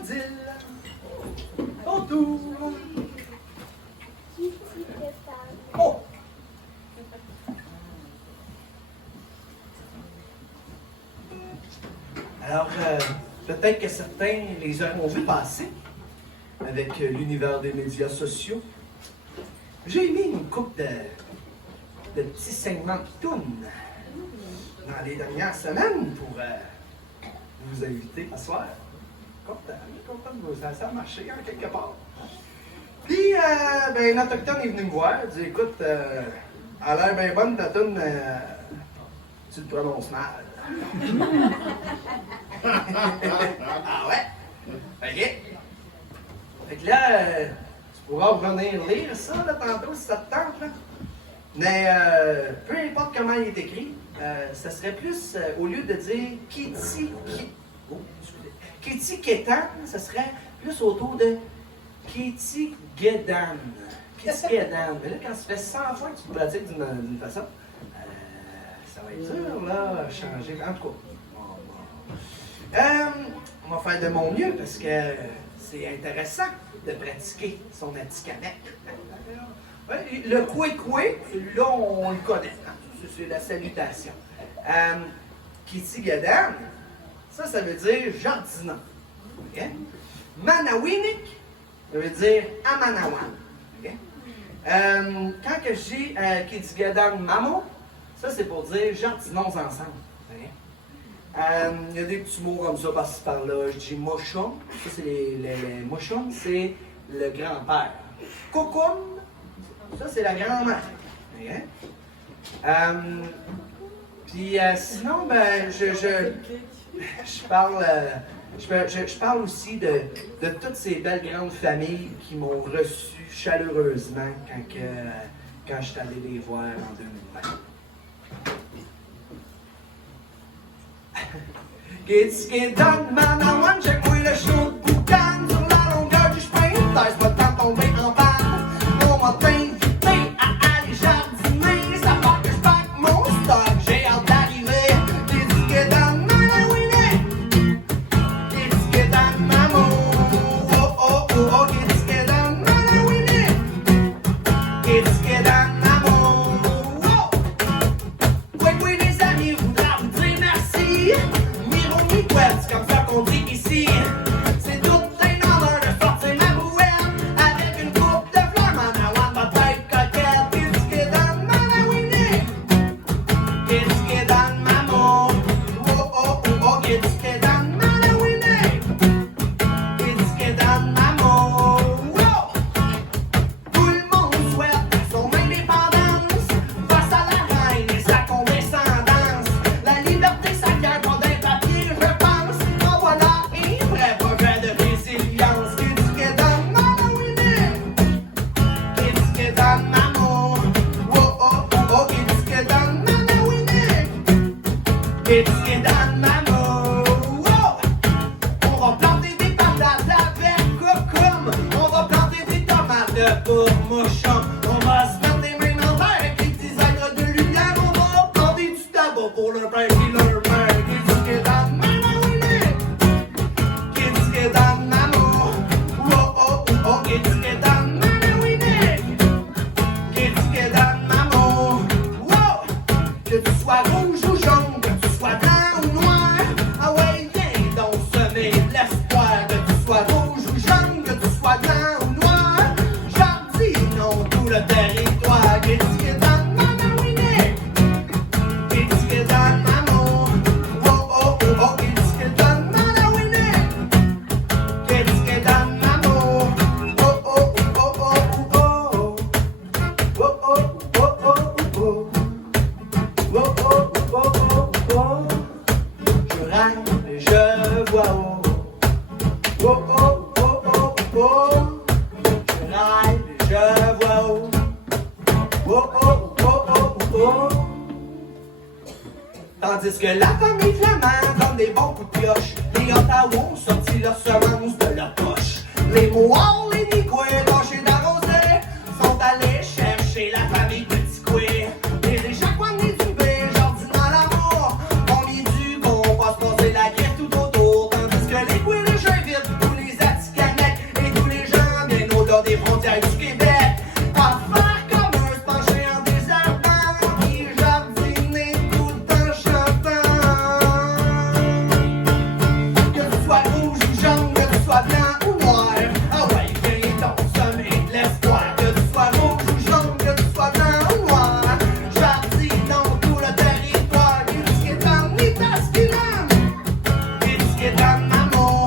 Odile, ton tour. Oh! Alors, peut-être que certains les auront vus passer avec l'univers des médias sociaux. J'ai mis une coupe de petits segments de toune dans les dernières semaines pour vous inviter à soir. Content de vous, ça a marché en quelque part. Puis, ben, un autochtone est venu me voir, il dit écoute, elle a l'air bien bonne ta toune, mais tu te prononces mal. Ah ouais? Ok. Fait que là, tu pourras revenir lire ça là, tantôt si ça te tente. Là. Mais peu importe comment il est écrit, ça serait plus, au lieu de dire Kiti Ketan, ça serait plus autour de Kiti Gedan. Kiti Gedan. Mais là, quand ça fait 100 fois que tu pratiques d'une façon, ça va être dur, là, à changer. En tout cas, on va faire de mon mieux parce que c'est intéressant de pratiquer son atikamekw. Ouais, le koué-koué, celui-là, on le connaît. Hein? C'est la salutation. Kiti Gedan, ça veut dire jardinant. Okay? Manawinik, ça veut dire amanawan. Okay? Quand que j'ai Kiti Gedan Mamo, ça c'est pour dire jardinons ensemble. Il y a des petits mots comme ça par-ci par-là. Je dis mochon, ça c'est les mochons, c'est le grand-père. Kokum, ça c'est la grand-mère. Okay? Puis sinon, ben, je parle aussi de toutes ces belles grandes familles qui m'ont reçu chaleureusement quand je suis allé les voir en 2020. Qu'est-ce manawan, check-moi le show de boucan sur la longueur du chemin, t'as pas le temps de tomber en panne. On m'a invité à aller jardiner, ça part que je pack mon stock, j'ai hâte d'arriver. Qu'est-ce manawine, qu'est-ce mamo, oh oh oh oh, qu'est-ce manawine, qu'est-ce mamo, oh. Oui, les amis, voudra vous dire merci. C'est comme ça qu'on dit ici. C'est tout un honneur de sortir ma brouette avec une coupe de fleurs. Manawan va être coquette. Qu'est-ce qui est dans Manawini? Qu'est-ce qui est dans Mamo? Oh oh oh oh, qu'est-ce qui est dans Manawini? Qu'est-ce qui est dans Mamo? Oh! Tout le monde souhaite son indépendance face à la reine et sa condescendance. La liberté s'acquiert pas d'un papier, je pense. En voilà un vrai projet de résilience. Qu'est-ce qui est dans Manawini? Qu'est-ce qui est dans Mamo? Oh oh oh oh, qu'est-ce qui est dans Manawini? Qu'est-ce qui est dans Mamo? Oh! On va planter des patates avec Kokum. On va planter des tomates pour Mochon. On va se mettre des mains dans l'air avec les petits êtres de lumière. On va planter du tabac pour leur père et leur mère. Qu'est-ce qui est dans Manawini? Qu'est-ce qui est dans Mamo? Oh oh oh oh, qu'est-ce qui est dans Manawini? Qu'est-ce qui est dans Mamo? Oh! Que tu sois rouge ou jaune, que tu sois blanc ou noir. Ah ouais, viens donc semer l'espoir. Que tu sois rouge ou jaune, que tu sois blanc ou noir. Jardinons tout le territoire. Qu'est-ce qui est dans Manawini? Qu'est-ce qui est dans Mamo? Oh oh oh oh, qu'est-ce qui est dans Manawini? Qu'est-ce qui est dans Mamo? Oh oh oh oh oh oh. Oh oh oh oh oh. Oh oh oh oh oh. Je rêve et je vois haut. Oh oh oh oh oh. Je rêve et je vois haut. Oh oh oh oh oh. Tandis que la famille flamande donne des bons coups de pioche. Les Ottawa ont sorti leurs semences de leur poche. Les Mohawks, les Nikoué, lâchés d'arroser, sont allés chercher la famille Petit Coué. Les échaquois nés du B, jardinant l'amour. On lit du bon, on va se passer la guerre tout autour. Tandis que les Coué, les Joinville, tous les des frontières du Québec. À faire comme un se pencher en désherbant, qui jardiner tout en chantant. Que tu sois rouge ou jaune, que tu sois blanc ou noir, ah ouais, viens donc semer de l'espoir. Que tu sois rouge ou jaune, que tu sois blanc ou noir, jardine dans tout le territoire. Kitskitan, Nitaskinan, Kitskitan, maman.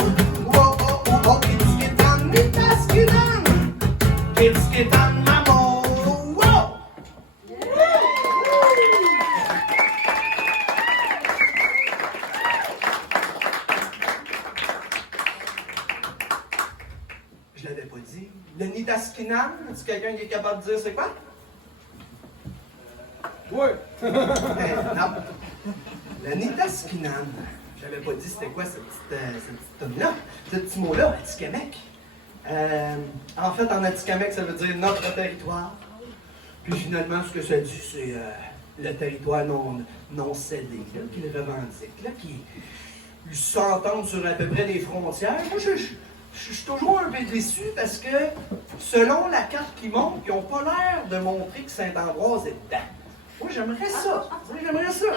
Oh, oh, oh, oh, Kitskitan, Nitaskinan, Kitskitan, maman. Wow! Je l'avais pas dit. Le Nitaskinan, est-ce quelqu'un qui est capable de dire c'est quoi? Oui. Non. Le Nitaskinan. J'avais pas dit c'était quoi cette petite tonne-là, ce petit mot-là, Atikamekw. En fait, en Atikamekw, ça veut dire notre territoire. Puis finalement, ce que ça dit, c'est le territoire non cédé, là, qu'il revendique, là, qui s'entendent sur à peu près les frontières. Moi, je suis toujours un peu déçu parce que, selon la carte qui montre, ils n'ont pas l'air de montrer que Saint-Ambroise est dedans. Moi, j'aimerais ça. J'aimerais ça.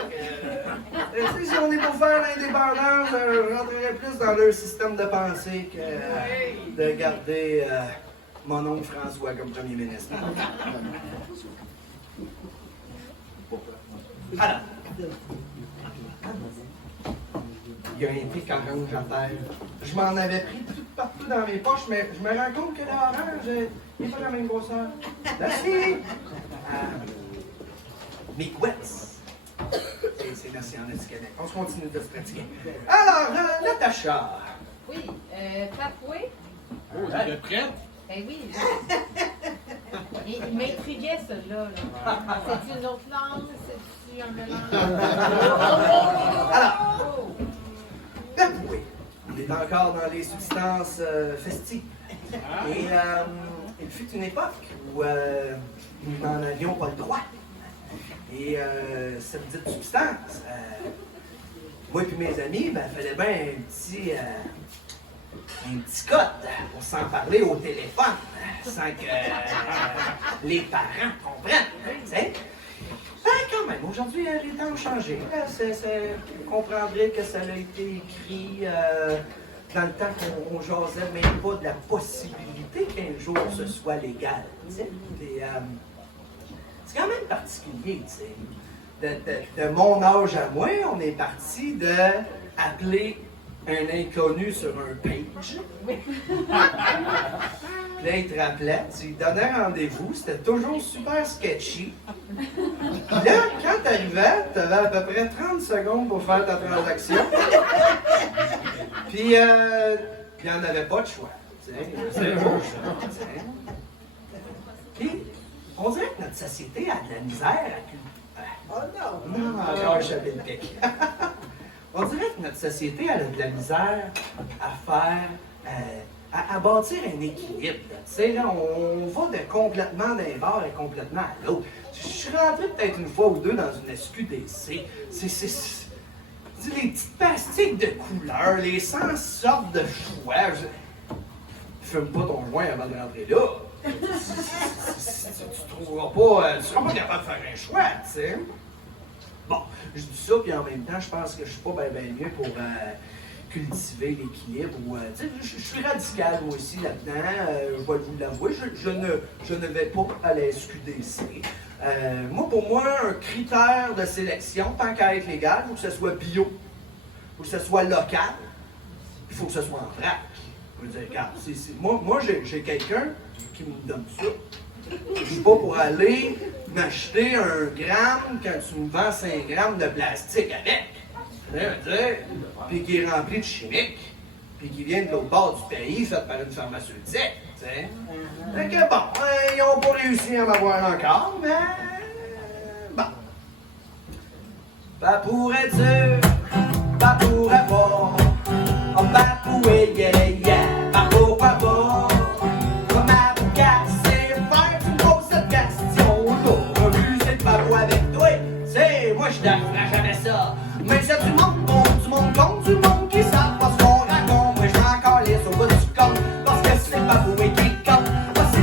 Si on est pour faire l'indépendance, je rentrerais plus dans leur système de pensée que de garder mon oncle François comme premier ministre. Alors, il y a un pic orange à terre. Je m'en avais pris tout partout dans mes poches, mais je me rends compte que l'orange n'est pas la même grosseur. Merci! Mes couettes. C'est merci en Atikamekw. On se continue de se pratiquer. Alors, Natacha. Oui, tatoué. Oh, tu es prête? Ben oui. Il m'intriguait, celui-là. Là. C'est-tu une autre langue? C'est-tu un mélange? Alors, Oh. tatoué. On est encore dans les substances festives. Et il fut une époque où nous n'en avions pas le droit. Et cette dite substance, moi et mes amis, ben, fallait bien un petit code pour s'en parler au téléphone, sans que les parents comprennent. Tu sais? Ben, quand même, aujourd'hui, les temps ont changé. Vous comprendrez que ça a été écrit dans le temps qu'on jasait même pas de la possibilité qu'un jour ce soit légal. Tu sais? Et, c'est quand même particulier, tu sais. De mon âge à moi, on est parti de appeler un inconnu sur un page. Puis là, il te rappelait, tu lui donnais rendez-vous, c'était toujours super sketchy. Puis là, quand t'arrivais, t'avais à peu près 30 secondes pour faire ta transaction. Puis, il n'y en avait pas de choix. Tu sais, c'est pas le choix, tu sais. Puis, on dirait que notre société a de la misère à Oh non! Non, encore j'avais le pic. On dirait que notre société a de la misère à faire, à bâtir un équilibre. Tu sais, là, on va de complètement d'un bord et complètement à l'autre. Je suis rentré peut-être une fois ou deux dans une SQDC. C'est les petites pastilles de couleurs, les 100 sortes de choix. Fume pas ton joint avant de rentrer là. Tu seras pas capable de faire un choix, tu sais. Bon, je dis ça, puis en même temps, je pense que je suis pas bien mieux pour cultiver l'équilibre. Je suis radical moi aussi là-dedans, je vais vous l'avouer. Je ne vais pas à la SQDC. Pour moi, un critère de sélection, tant qu'à être légal, il faut que ce soit bio, il faut que ce soit local, il faut que ce soit en vrac. Je veux dire, regarde, moi j'ai quelqu'un qui me donne ça. Je suis pas pour aller m'acheter 1 gramme quand tu me vends 5 grammes de plastique avec. Puis qui est rempli de chimiques, puis qui vient de l'autre bord du pays, fait par une pharmaceutique. T'sais. Fait que bon, ils n'ont pas réussi à m'avoir encore, mais bon. Pas pourrait dire, pas pourrait pas, pas pourrait yeah yeah, pas pourquoi pas. Comme avocat, c'est faire une grosse question, là, refuser de parler avec toi, c'est moi je t'apprends jamais ça. Mais c'est du monde contre du monde qui savent pas ce qu'on raconte. Moi je m'en calisse au bout du compte, parce que c'est pas pour qui compte. Parce que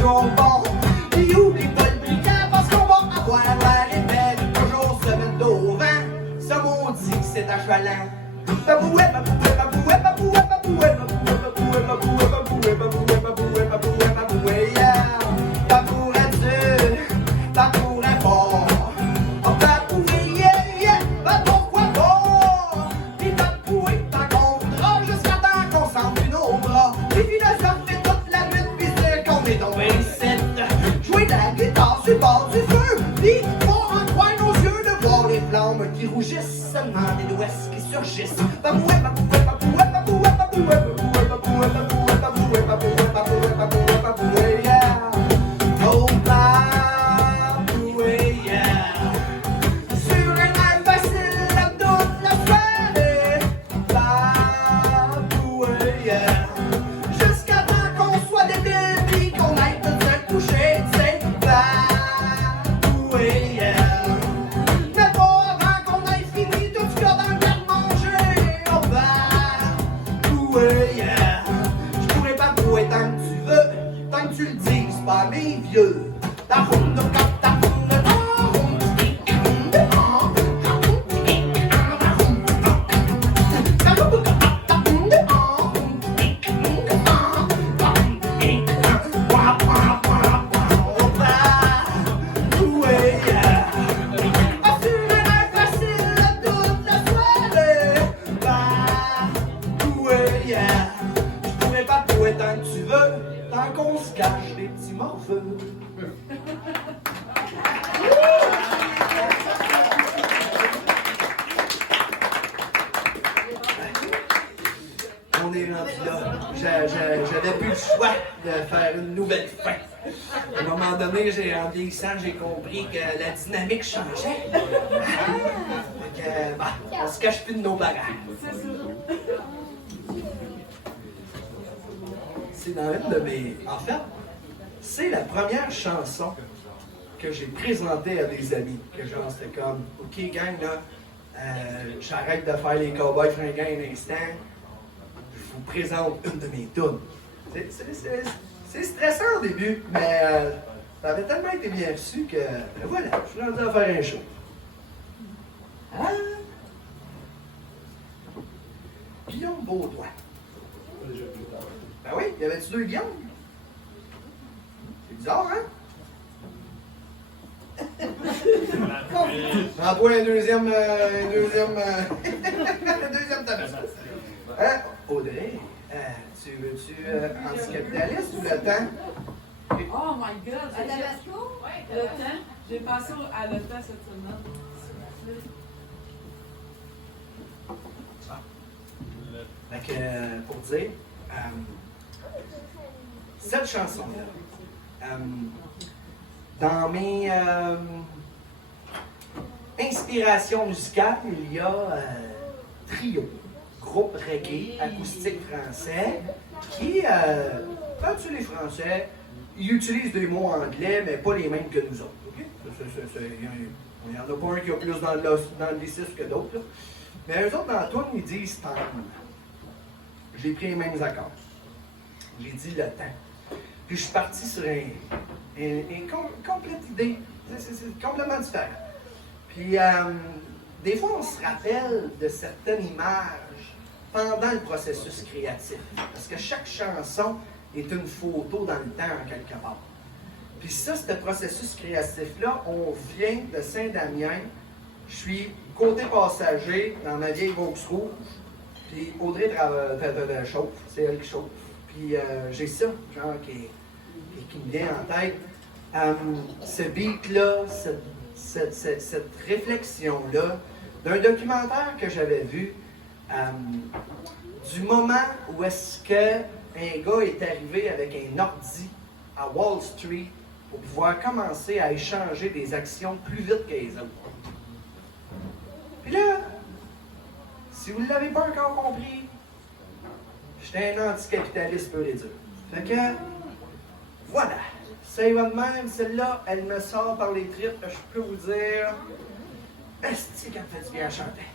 toujours bon. Puis oublie pas le briquet parce qu'on va avoir l'air épais. Toujours se mettre au vent, ce maudit que c'est achevalant. Baboué, baboué, baboué, baboué, baboué, baboué, baboué, baboué, baboué, baboué, baboué, baboué, baboué, yeah. Baboué dur, baboué fort. Oh baboué, yeah, yeah, bah pourquoi pas? Puis baboué, tant qu'on voudra jusqu'à temps qu'on s'en fout nos bras. Les philosophes fait toute la nuit, pis c'est qu'on est tombé ici. Jouer de la guitare sur le bord du feu, pis faut en croire nos yeux de voir les flammes qui rougissent, seulement des douesses qui surgissent. Baboué, baboué, baboué, baboué, baboué, baboué, baboué, baboué, baboué, baboué, baboué, baboué, baboué, yeah. Oh baboué, yeah. Sur un air facile à toute la soirée. Baboué, yeah. Jusqu'à temps qu'on soit débiles pis qu'on aille tout se coucher, t'sais. Baboué, yeah. Mais pas avant qu'on ait fini tout ce qu'il y a dans le garde-manger. Oh baboué, yeah. J'pourrais babouer tant que tu veux, tant que tu le dises pas mes vieux. Ta ronde de cap, ta ronde de tant que tu veux, tant qu'on se cache les petits morveux. On est rendu là. J'avais plus le choix de faire une nouvelle fin. À un moment donné, en vieillissant, j'ai compris que la dynamique changeait. Fait que, bah, on se cache plus de nos bagages. C'est dans une de mes... En fait, c'est la première chanson que j'ai présentée à des amis. Que genre, c'était comme, OK, gang, là, j'arrête de faire les cowboys fringants un instant. Je vous présente une de mes tunes. C'est stressant au début, mais ça avait tellement été bien reçu que, voilà, je suis rendu à faire un show. Hein? Guillaume Beaudoin. Ben oui, y avait-tu deux Guillaume? C'est bizarre, hein? Prends-toi un deuxième tabac. Hein? Audrey, tu veux-tu anticapitaliste ou le temps? Oh my God! À Tabasco? Le temps? J'ai passé à le temps cette semaine. Fait que, pour dire, cette chanson-là, dans mes inspirations musicales, il y a Trio, groupe reggae acoustique français, qui, quand les Français, ils utilisent des mots anglais, mais pas les mêmes que nous autres. Okay? Il n'y en a pas un qui a plus dans le lécisme que d'autres. Là. Mais eux autres, dans la toune, ils disent « temps ». J'ai pris les mêmes accords. J'ai dit le temps. Puis je suis parti sur une complète idée. C'est complètement différent. Puis des fois, on se rappelle de certaines images pendant le processus créatif. Parce que chaque chanson est une photo dans le temps, en quelque part. Puis ça, ce processus créatif-là, on vient de Saint-Damien. Je suis côté passager dans ma vieille Vaux rouge. Puis Audrey chauffe, c'est elle qui chauffe. Puis j'ai ça, genre, qui me vient en tête. Ce beat-là, cette réflexion-là, d'un documentaire que j'avais vu, du moment où est-ce qu'un gars est arrivé avec un ordi à Wall Street pour pouvoir commencer à échanger des actions plus vite que les autres. Puis là, si vous ne l'avez pas encore compris, j'étais un anticapitaliste pur et dur. Fait que, voilà. Ça y va de même, celle-là, elle me sort par les tripes, je peux vous dire, est-ce qu'elle fait du bien à chanter?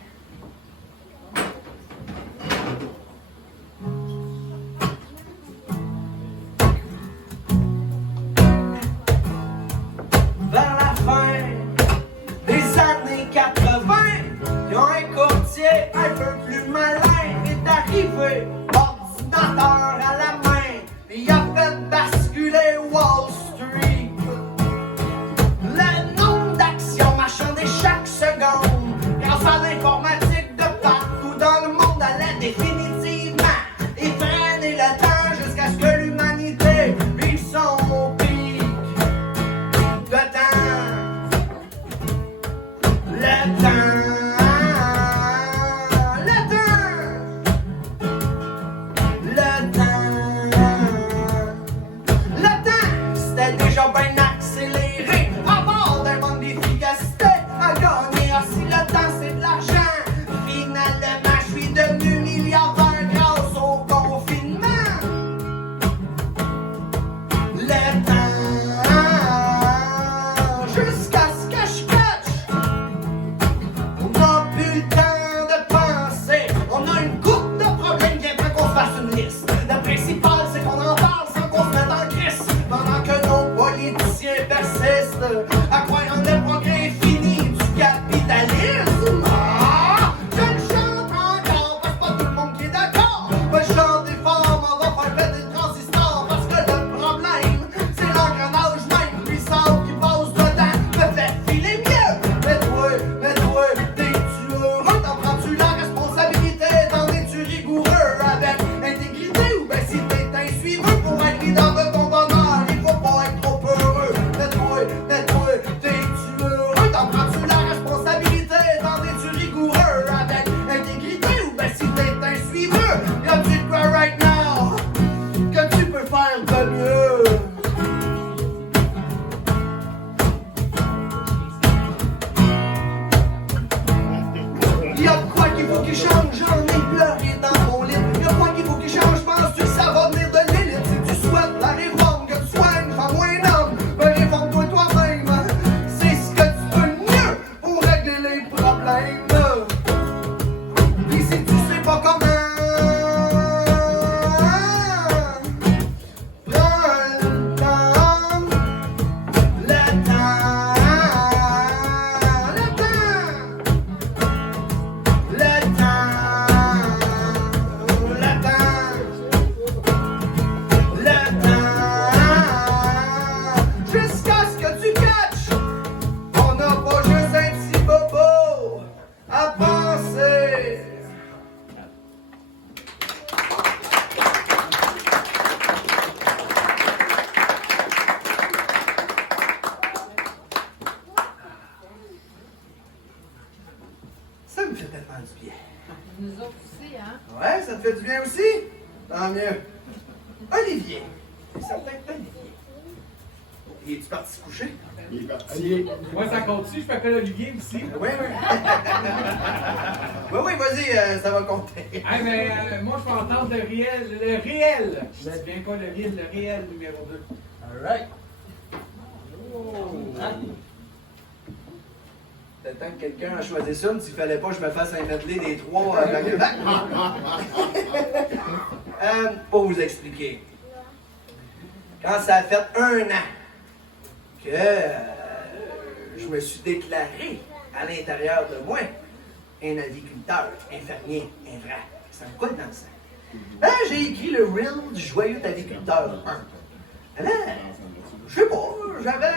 leader de ton bonheur, il faut pas être trop heureux. Tais-toi, t'es-tu heureux? T'en prends-tu la responsabilité? T'en es-tu rigoureux? Avec intégrité ou ben si t'es un suiveur? Y'a-tu de quoi right now que tu peux faire de mieux? Y'a de quoi qu'il faut qu'il change, j'en ai pleuré dans mon lit. Y'a de quoi qu'il faut qu'il change, penses-tu que ça va venir de l'élite? Si tu souhaites la réforme, que tu sois une femme ou un homme, ben réforme-toi toi-même. C'est ce que tu peux de mieux pour régler les problèmes. Pis si tu sais pas comment, prends le temps, le temps, le temps. Le temps, jusqu'à ce que tu catches, on n'a pas juste un petit bobo à penser. Ça me fait tellement du bien. Nous autres aussi, hein? Ouais, ça te fait du bien aussi? Tant mieux. Olivier. C'est certain que Olivier. Il est-tu parti se coucher? Moi, ça continue, je m'appelle Olivier aussi. Oui, oui. Oui, vas-y, ça va compter. Hey, mais moi, je peux entendre le réel. Je sais bien quoi, le réel numéro 2. All right. C'est le temps que quelqu'un a choisi ça, s'il fallait pas que je me fasse un medley des trois back-to-back. Pour vous expliquer. Quand ça a fait 1 an que je me suis déclaré à l'intérieur de moi un agriculteur, infirmier, un vrai. Ça me coule dans le sang. J'ai écrit le reel du joyeux agriculteur 1. Là, je sais pas, j'avais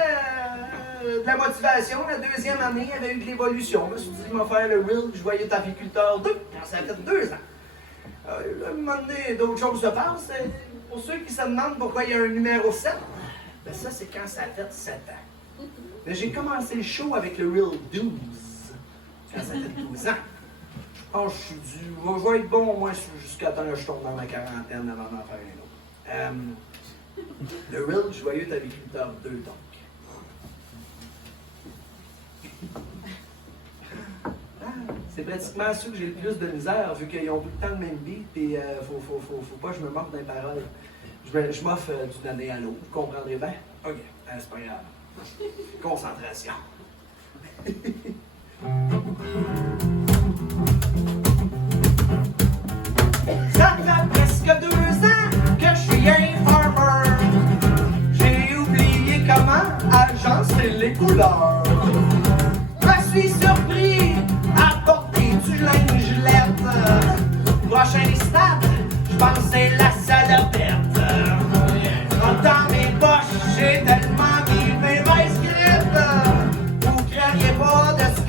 de la motivation. La 2e année, il y avait eu de l'évolution. Je me suis dit, je vais faire le reel du joyeux agriculteur 2 quand ça a fait 2 ans. Là, à un moment donné, d'autres choses se passent. Pour ceux qui se demandent pourquoi il y a un numéro 7, ben ça, c'est quand ça a fait 7 ans. Mais j'ai commencé le show avec le Reel 12, quand ça fait 12 ans. Je pense que je vais être bon au moins jusqu'à temps que je tombe dans ma quarantaine avant d'en faire un autre. Le Reel du joyeux agriculteur 2, donc. C'est pratiquement ceux que j'ai le plus de misère, vu qu'ils ont tout le temps le même beat, et faut pas que je me moque des paroles. Je m'offre d'une année à l'autre, vous comprendrez bien? Ok, c'est pas grave. Concentration. Ça fait presque 2 ans que je suis un farmer. J'ai oublié comment agencer les couleurs. Je suis surpris à porter du lingelette. Prochain stade, je pense que c'est la salopette. Dans mes poches, j'ai tellement mis mes mains scriptes. Vous croiriez pas de ce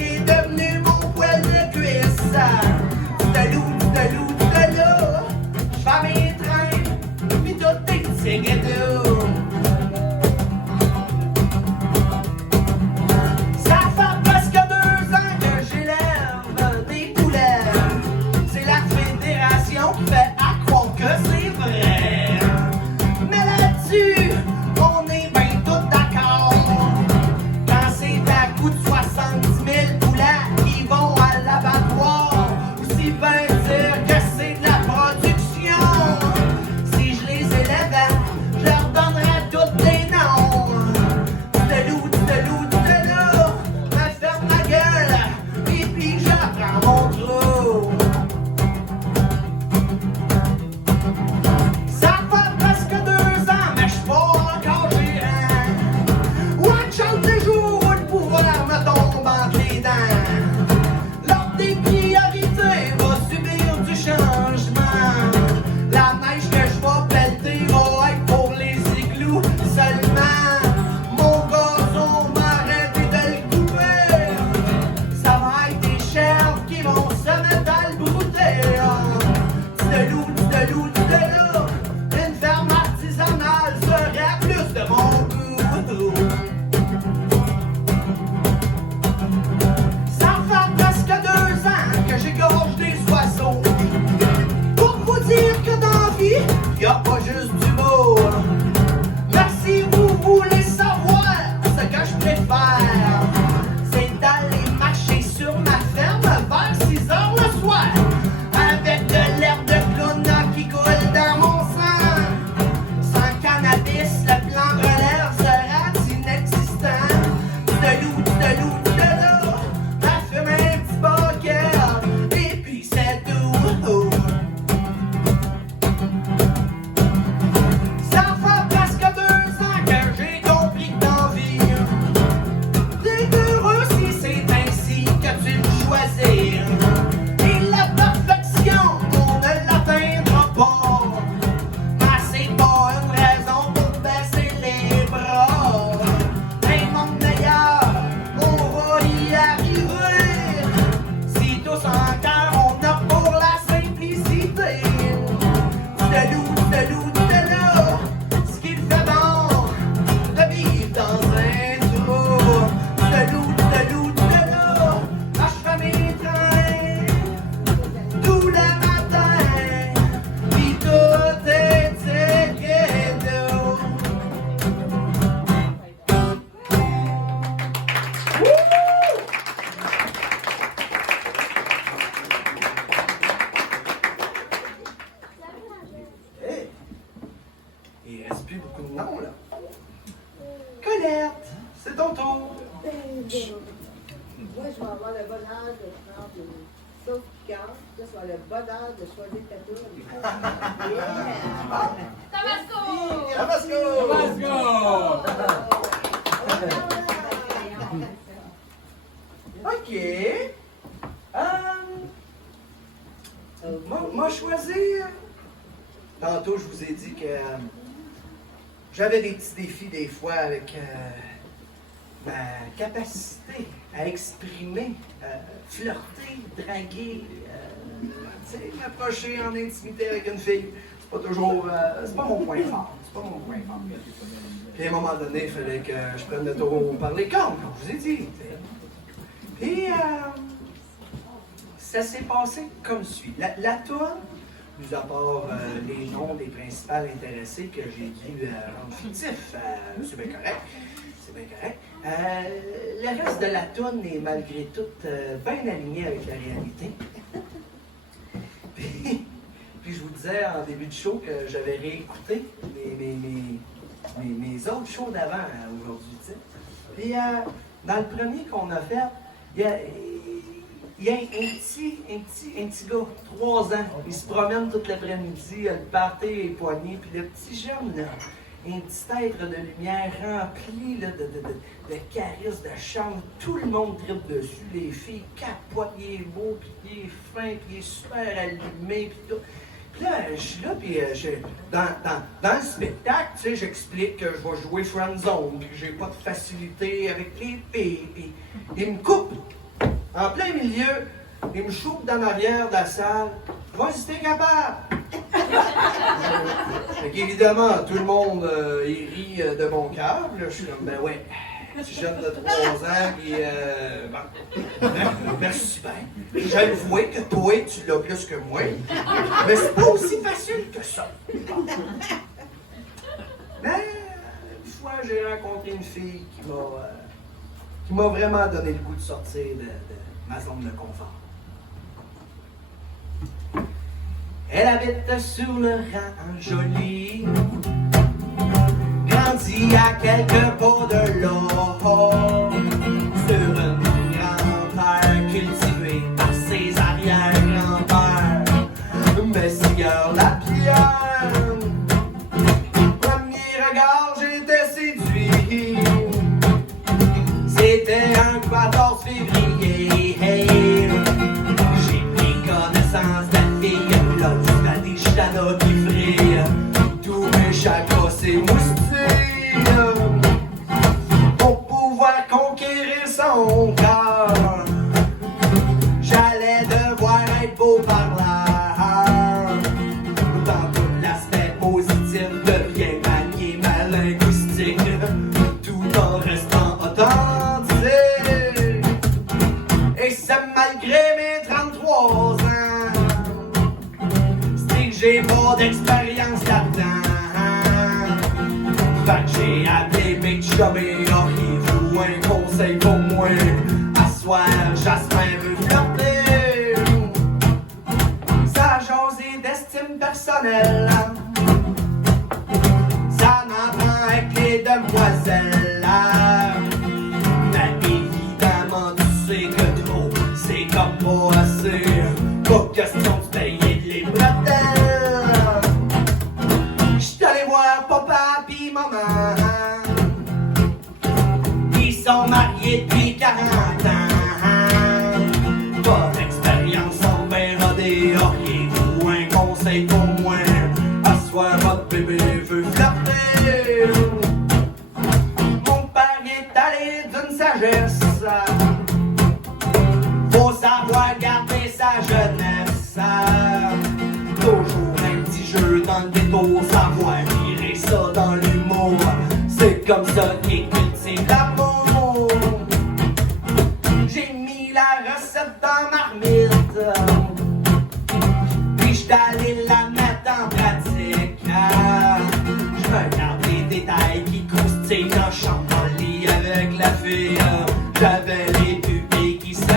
dis plus beaucoup de noms, là. Colette, c'est ton tour. Moi, je vais avoir le bonheur de prendre une sauce piquante. Là, je vais avoir le bonheur de choisir ta tour. Tabasco! Tabasco! OK. Moi, choisir. Tantôt, je vous ai dit que j'avais des petits défis des fois avec ma capacité à exprimer, flirter, draguer, tu sais, m'approcher en intimité avec une fille. C'est pas toujours, c'est pas mon point fort. C'est pas mon point fort. Puis à un moment donné, il fallait que je prenne le taureau par les cornes, comme je vous ai dit. Puis ça s'est passé comme suit. La toune, mis à part les noms des principales intéressées que j'ai dû rendre fictifs, c'est bien correct. C'est bien correct. Le reste de la toune est malgré tout bien aligné avec la réalité. Puis je vous disais en début de show que j'avais réécouté mes autres shows d'avant aujourd'hui. Tu sais. Puis dans le premier qu'on a fait, il y a un petit gars, 3 ans. Il se promène toute l'après-midi, le party est poigné, puis le petit jeune, là, un petit être de lumière rempli là, de charisme, de charme. Tout le monde tripe dessus. Les filles capotent, il est beau, puis il est fin, puis il est super allumé, puis tout. Puis là, je suis là, puis dans le spectacle, tu sais, j'explique que je vais jouer Friendzone, puis que j'ai pas de facilité avec les filles, puis il me coupe. En plein milieu, il me choupe dans l'arrière de la salle. Vas-y, si t'es capable! Fait qu'évidemment, tout le monde, il rit de mon cœur. Là, je suis comme, ben ouais, petit jeune de 3 ans, puis bon, merci bien. Je le vois que toi, tu l'as plus que moi. Mais c'est pas aussi facile que ça. Mais une fois, j'ai rencontré une fille qui m'a vraiment donné le goût de sortir de ma zone de confort. Elle habite sur le rang joli, grandit à quelques pas de là, sur une grande terre cultivée par ses arrière-grands-pères. Mais si la pierre, premier regard, j'étais séduit. C'était un 14 février. J'ai pris connaissance de la fille, là, jusqu'à des chanas qui frillent. Tous mes chakras s'émoustillent pour pouvoir conquérir son cœur. J'allais devoir être beau parleur. Dans tout l'aspect positif devient manier ma linguistique, tout en restant authentique. Et c'est malgré mes 33 ans, c'est que j'ai pas d'expérience là-dedans. Fait que j'ai appelé mes chummies, auriez-vous un conseil pour moi? À soir, Jasmin veut flirter. Ça jase d'estime personnelle. Ça m'apprend avec les demoiselles. Mais évidemment, tu sais que trop, c'est comme pas assez. Pas question de payer les bretelles. J'suis allé voir papa pis maman. Ils sont mariés depuis 40 ans. Pas d'expérience, sont bien rodés. Auriez-vous un conseil pour moi? À soir, votre bébé veut flirter. Mon père est allé d'une sagesse. Faut savoir garder sa jeunesse. Toujours un petit jeu dans le détour, savoir virer ça dans l'humour. C'est comme ça qu'il cultive l'amour. J'ai mis la recette dans marmite, puis j'suis allé la mettre en pratique. Je regarde les détails qui croustillent quand je chante dans le lit avec la fille. J'avais les pupilles qui scintillent.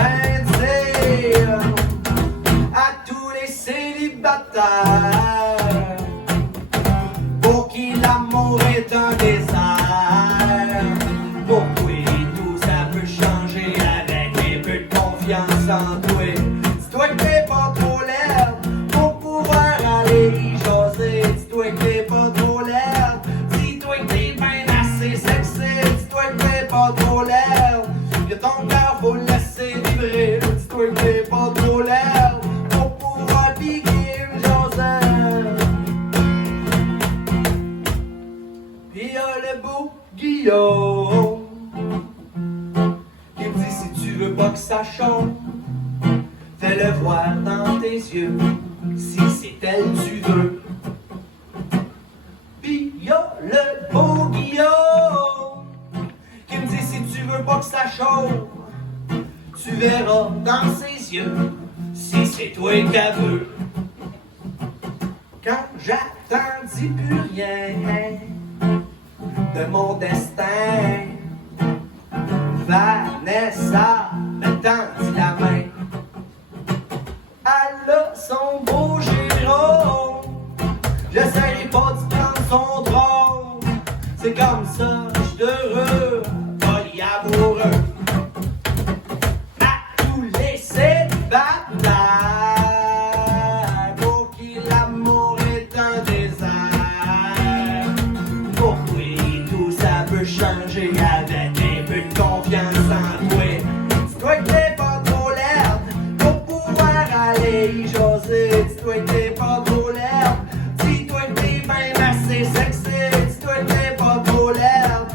À tous les célibataires, pour qui l'amour est un désert. Pour toi et tout, ça peut changer avec un peu de confiance en toi. Dis-toi que t'es pas trop laide pour pouvoir aller jaser. Dis-toi que t'es pas trop laide. Dis-toi que t'es bien assez sexy. Dis-toi que t'es pas trop laide. Que ton cœur faut le laisser vibrer. Dis-toi que t'es pas trop laide pour pouvoir piquer une jasette. Pis y'a le beau Guillaume qui me dit si tu veux pas que ça chauffe, fais-le voir dans tes yeux, si c'est elle tu veux. Pis y'a le beau Guillaume qui me dit si tu veux pas que ça chauffe, tu verras dans ses yeux, si c'est toi qu'elle veut. Quand j'attendis plus rien de mon destin, Vanessa me tendit la main. Elle a son beau giron, j'essaye pas de prendre son trône. C'est comme ça, j'suis heureux, polyamoureux. À tous les célibataires, pour qui l'amour est un désert. Pour toi et tout, ça peut changer avec un peu de confiance en toi. Dis-toi que t'es pas trop laide pour pouvoir aller jaser. Dis-toi que t'es pas trop laide. Dis-toi que t'es bien assez sexy. Dis-toi que t'es pas trop laide.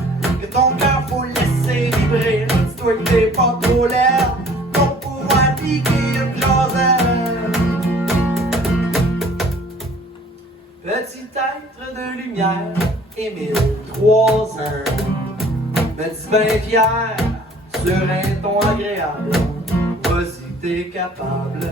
Que ton cœur faut le laisser vibrer. Dis-toi que t'es pas trop laide pour pouvoir piquer une jasette. Petit être de lumière, Émile, 3 ans, me dit ben fier, sur un ton agréable, vas-y t'es capable.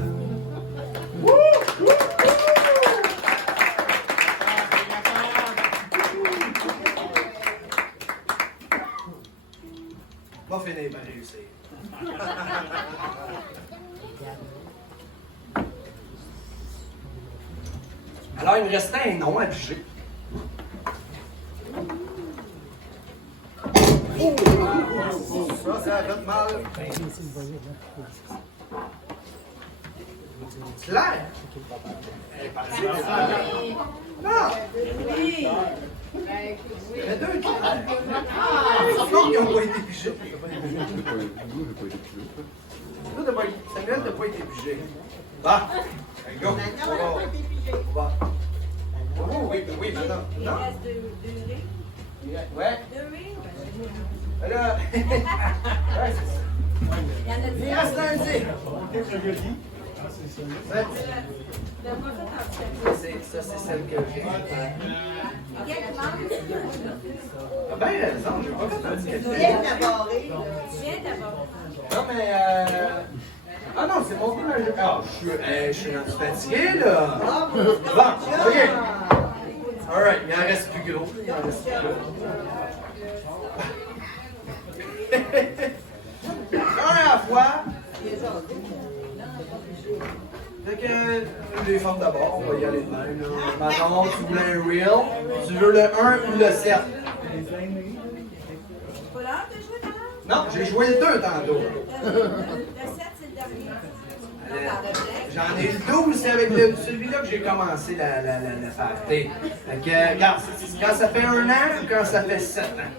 Va finir par réussir. Alors, il me restait un nom à piger. Ça a fait mal. Claire? Elle est partie. Non! Oui. Il y a 2 Claire. Non, ils n'ont pas été pigés. Samuel n'a pas été pigé. Va! Go! On va. Oh, oui, oui, non, non. Il reste 2 rires. Ouais. 2 rires? Là. Ouais, c'est ça. Il y en a 10. Il reste lundi. Ça, c'est celle que j'ai. Quel manque? T'as bien raison, j'ai pas fait de Tu viens d'abord. Tu viens d'abord. Non, mais ah non, c'est mon premier jeu. Ah, je suis rendu fatigué, là. Bon, OK. Alright, il en reste plus gros. Il en reste plus gros. Un à la fois. Fait que les femmes d'abord, on va y aller de même. Manon, tu voulais un reel. Tu veux le 1 ou le 7? C'est pas l'heure de jouer dans l'heure? Non, j'ai joué le 2 tantôt. Le 7, c'est le dernier. J'en ai le 12, c'est avec celui-là que j'ai commencé la party. Fait que, regarde, quand ça fait 1 an ou quand ça fait 7 ans?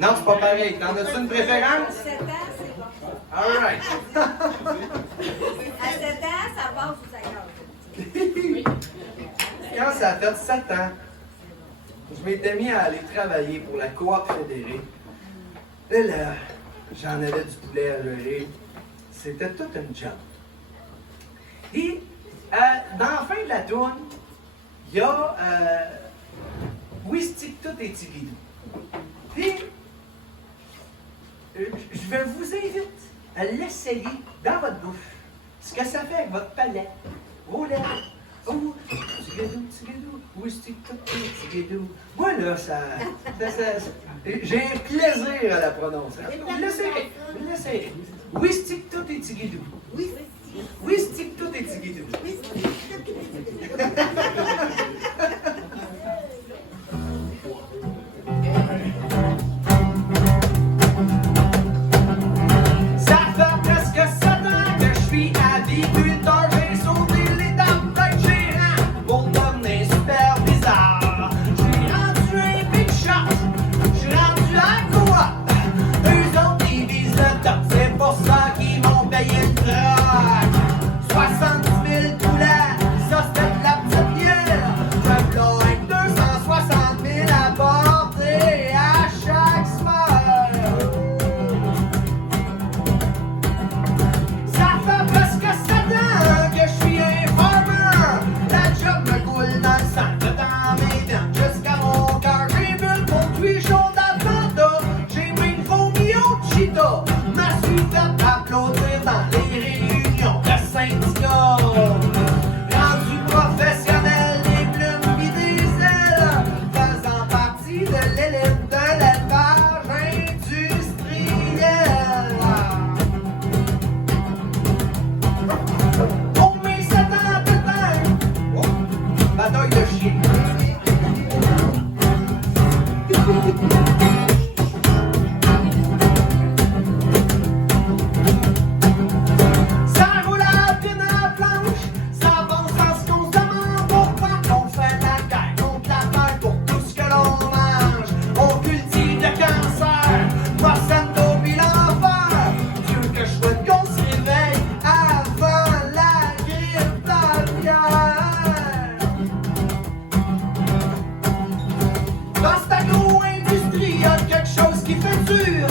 Non, c'est pas pareil. T'en as-tu une préférence? 7 ans, c'est bon. Alright. À 7 ans, ça passe ou ça casse. Quand ça a fait 7 ans, je m'étais mis à aller travailler pour la Coop fédérée. Et là, j'en avais du poulet à gérer. C'était toute une job. Et dans la fin de la tourne, il y a Wistik tout et Tigidou. Puis, je vais vous inviter à l'essayer dans votre bouffe. Ce que ça fait avec votre palais, vos lèvres. Oh, Tigidou, Wistik tout et Tigidou. Moi, là, j'ai un plaisir à la prononciation. L'essayez. Wistik tout et Tigidou. Wistik tout et Tigidou. suis chaud d'Atlanta, j'ai même vomi au Cheetah. Ma suis fait applaudir dans les réunions de syndicats. Rendu professionnel des plumes pis des ailes, faisant partie de l'élite de l'élevage industriel. Oh mais ça tente peut-être, bataille de chien. Ça roule à pied dans la planche, ça avance sans ce qu'on se demande pourquoi on fait la guerre contre la faim pour tout ce que l'on mange. On cultive le cancer, Monsanto pis l'enfer. Dieu que je souhaite qu'on se réveille avant la grippe aviaire. Dans cette agro-industrie, y'a quelque chose qui fait dur.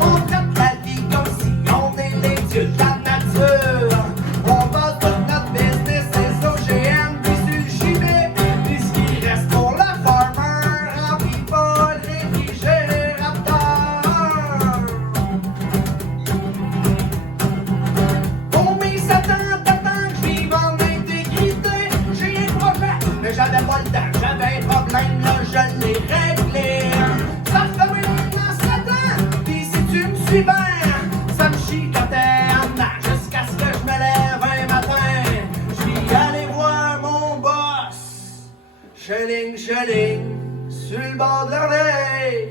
On traite la vie comme si on est les dieux de la nature. On base toute notre business, c'est OGM, puis sur le chimique. Puis ce qui reste pour le farmer, remplit pas le réfrigérateur. Oh mais ça tente que je vive en intégrité. J'ai un projet, mais j'avais pas le temps. J'avais un problème, là je l'ai réglé. Ça fait maintenant 7 ans, pis si tu me suis bien, ça me chicotait en dedans jusqu'à ce que je me lève un matin. Je suis allé voir mon boss. Je ligne sur le bord de l'oreille.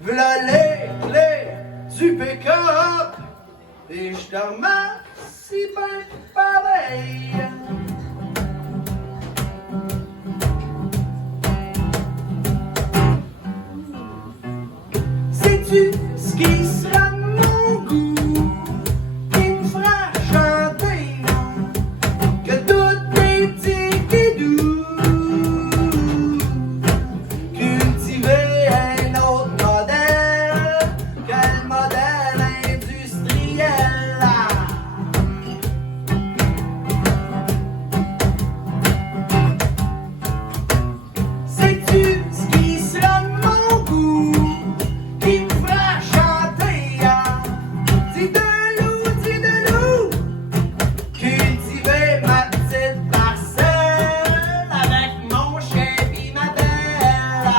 V'là les clés du pick-up. Et je te remercie bien pareil. Sais-tu ce qui sera mon goût qui me fera chanter que tout est tigidou? Cultiver un autre modèle que le modèle industriel. Sais-tu ce qui sera mon goût qui me fera chanter? Dis de loup, cultiver ma petite parcelle avec mon chien pis ma belle.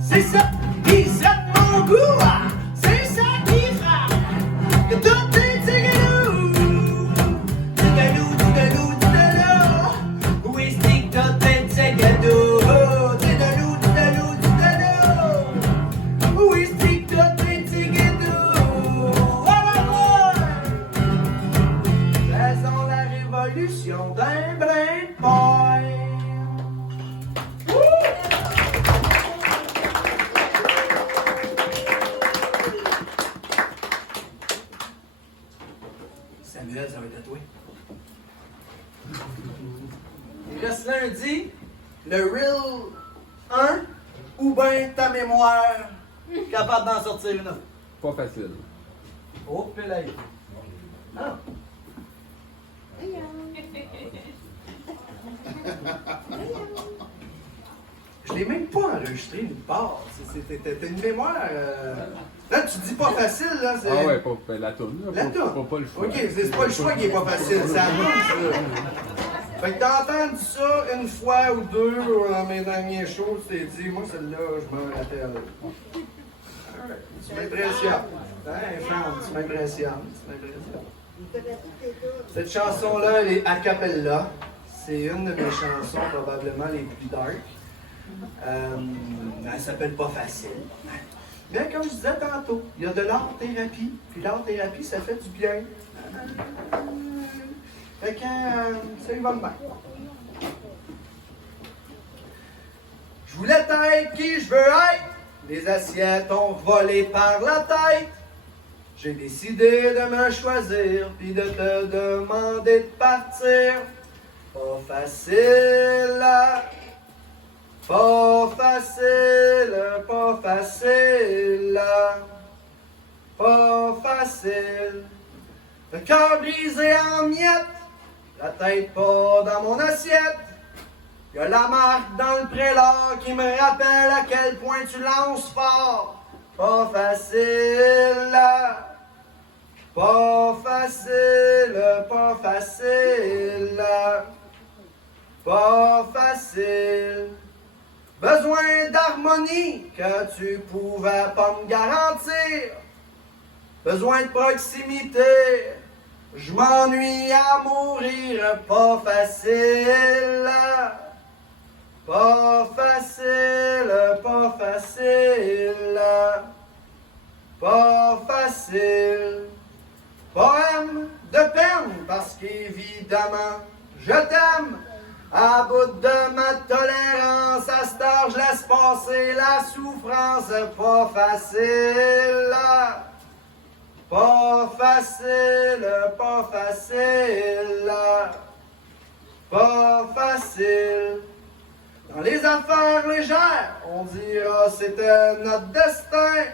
C'est ça qui sera mon goût, c'est ça qui fera que tout est tigidou. Didelou, où est-ce que tout est tigidou? Didelou, où est-ce que tout est tigidou? Faisons la révolution d'un brin de paille. Samuel, ça va être à toi. Il reste lundi, le Real 1 ou bien ta mémoire capable d'en sortir une autre. Pas facile. Oh, pélé. Ah. Je l'ai même pas enregistré nulle part. T'as une mémoire. Là, tu dis pas facile, là. C'est... Ah ouais, pas la tourne. La toune. Pas le choix. Ok, c'est pas le choix qui est pas facile, c'est la toune, ça. Fait que t'as entendu ça une fois ou deux dans mes derniers shows, tu t'es dit, moi, celle-là, je me rappelle. Tu m'impressionnes. Hein, chante, tu m'impressionnes. Il connaît toutes les tunes. Cette chanson-là, elle est a cappella. C'est une de mes chansons probablement les plus dark. Elle s'appelle Pas facile. Mais comme je disais tantôt, il y a de l'art-thérapie. Puis l'art-thérapie, ça fait du bien. Fait que ça y va de bien. Je voulais être qui je veux être. Les assiettes ont volé par la tête. J'ai décidé de me choisir, puis de te demander de partir. Pas facile, pas facile, pas facile, pas facile. Le cœur brisé en miettes, la tête pas dans mon assiette. Y a la marque dans le prélat qui me rappelle à quel point tu lances fort. Pas facile, pas facile, pas facile, pas facile. Besoin d'harmonie que tu pouvais pas me garantir. Besoin de proximité, je m'ennuie à mourir. Pas facile, pas facile, pas facile, pas facile. Poème de peine parce qu'évidemment je t'aime. À bout de ma tolérance, à cette heure je laisse passer la souffrance. Pas facile, pas facile, pas facile, pas facile. Dans les affaires légères, on dira c'était notre destin.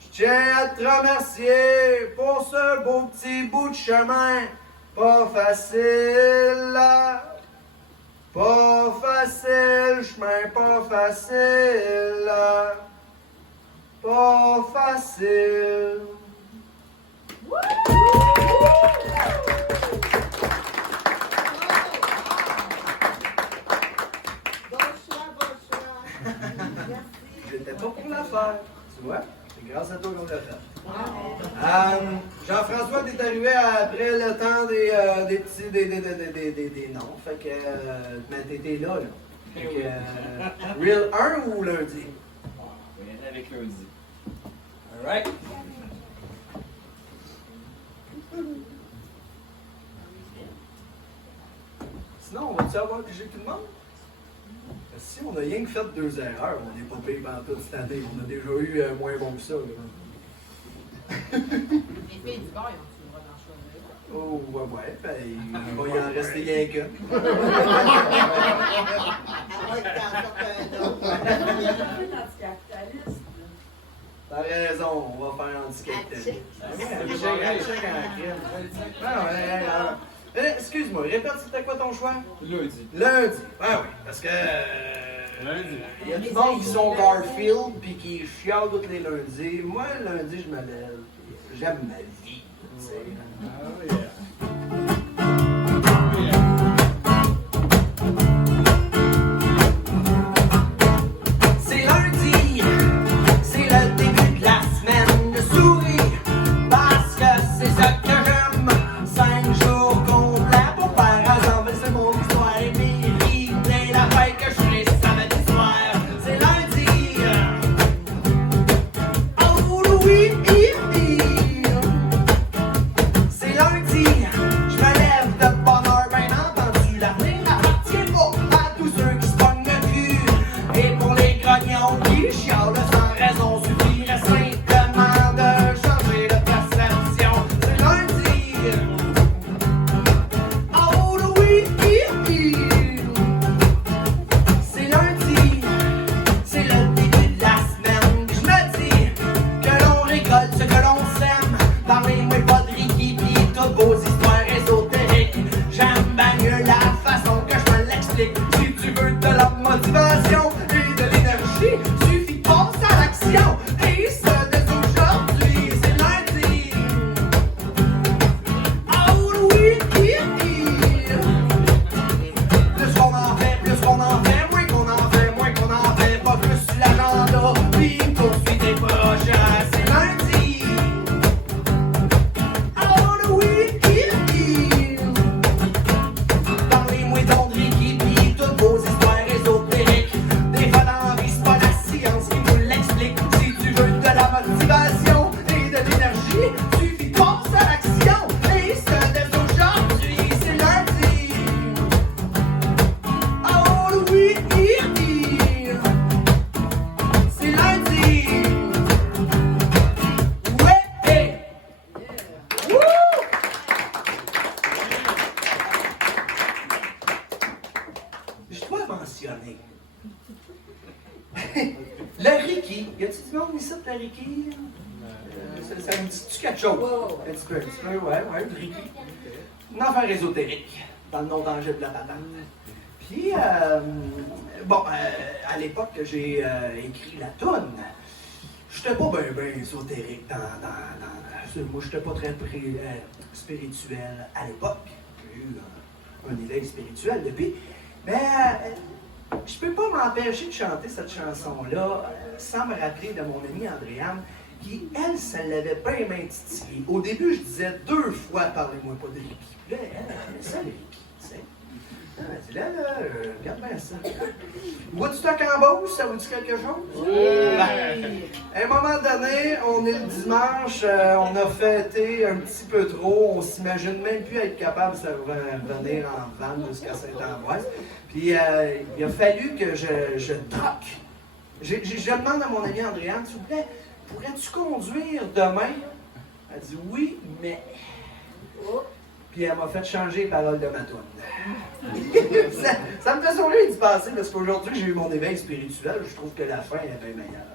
Je tiens à te remercier pour ce beau petit bout de chemin. Pas facile, pas facile, chemin pas facile, pas facile. J'étais pas pour la faire, tu vois? C'est grâce à toi qu'on l'a fait. Jean-François, t'es arrivé après le temps des petits des noms. Fait que mais t'étais là. Fait que Real 1 ou lundi? On va y aller avec lundi. Alright. Sinon, on va-tu avoir pigé tout le monde? Si on a rien que fait 2 erreurs, on n'est pas payé pendant toute cette année. On a déjà eu moins bon que ça. Là. Les filles du bar, ils ont le droit d'en choisir. Oh, ouais, ben, il va y en rester rien qu'un. T'as raison, on va faire anticapitaliste. Excuse-moi, répète, c'était quoi ton choix? Lundi. Lundi. Ah oui, parce que. Lundi. Il y a du monde qui sont Garfield puis qui chialent tous les lundis. Moi, lundi, je me lève. J'aime ma vie. Tu sais. C'est lundi, c'est le début de la semaine. Je souris parce que c'est ça que j'aime. 5 jours complets pour faire rassembler ce mon histoire et mériter la fête que je fais samedi soir. C'est lundi. Oh oui, c'est lundi. Je me lève de bonne heure, bien entendu. L'avenir n'appartient pas à tous ceux qui se pognent le cul. Et pour les grognons qui chialent sans raison, suffirait simplement de changer de perception. C'est lundi. Oh oui, c'est lundi. C'est le début de la semaine. Je me dis que l'on récolte ce que l'on sème. Parlez-moi pas de Ricky pis toutes vos histoires ésotériques. J'aime bien mieux la façon que je me l'explique. Si tu veux de la motivation et de l'énergie, suffit de passer à l'action. Et ce dès aujourd'hui, c'est lundi. Oh oui, plus qu'on en fait, moins qu'on en fait, moins qu'on en fait. Pas plus sur l'agenda, puis poursuit tes projets. C'est lundi. Oh oui, parlez-moi donc de Ricky pis toutes vos histoires ésotériques. Des fois dans la vie, c'est pas la science qui nous l'explique. Si tu veux de la motivation et de l'énergie, suffit de passer à l'action. Et ce dès aujourd'hui, c'est lundi. Oh oui, c'est lundi. Ouais, hey. Je dois mentionner. Le Ricky, y a-tu du monde ici de le Ricky? Ça me dit-tu quelque chose? Un petit peu, ouais, le Ricky. Une affaire ésotérique. dans le non-danger de la patente. Puis, à l'époque que j'ai écrit la toune, j'étais pas bien ésotérique moi, j'étais pas très spirituel à l'époque. J'ai eu un éveil spirituel depuis. Mais je peux pas m'empêcher de chanter cette chanson-là sans me rappeler de mon amie Andréane, qui, elle, ça l'avait bien titillée. Au début, je disais 2 fois « Parlez-moi pas de Ricky ». Puis là, elle ça, les Ricky, tu sais. Elle dit là, regarde bien ça. Woodstock en Beauce, ça vous dit quelque chose? À un moment donné, on est le dimanche, on a fêté un petit peu trop, on s'imagine même plus être capable de venir en van jusqu'à Saint-Ambroise. Puis il a fallu que je troque. Je demande à mon ami Andréane, s'il vous plaît, pourrais-tu conduire demain? Elle dit oui, mais... Puis elle m'a fait changer les paroles de ma toune. ça me fait sourire d'y passer parce qu'aujourd'hui j'ai eu mon éveil spirituel, je trouve que la fin est bien meilleure.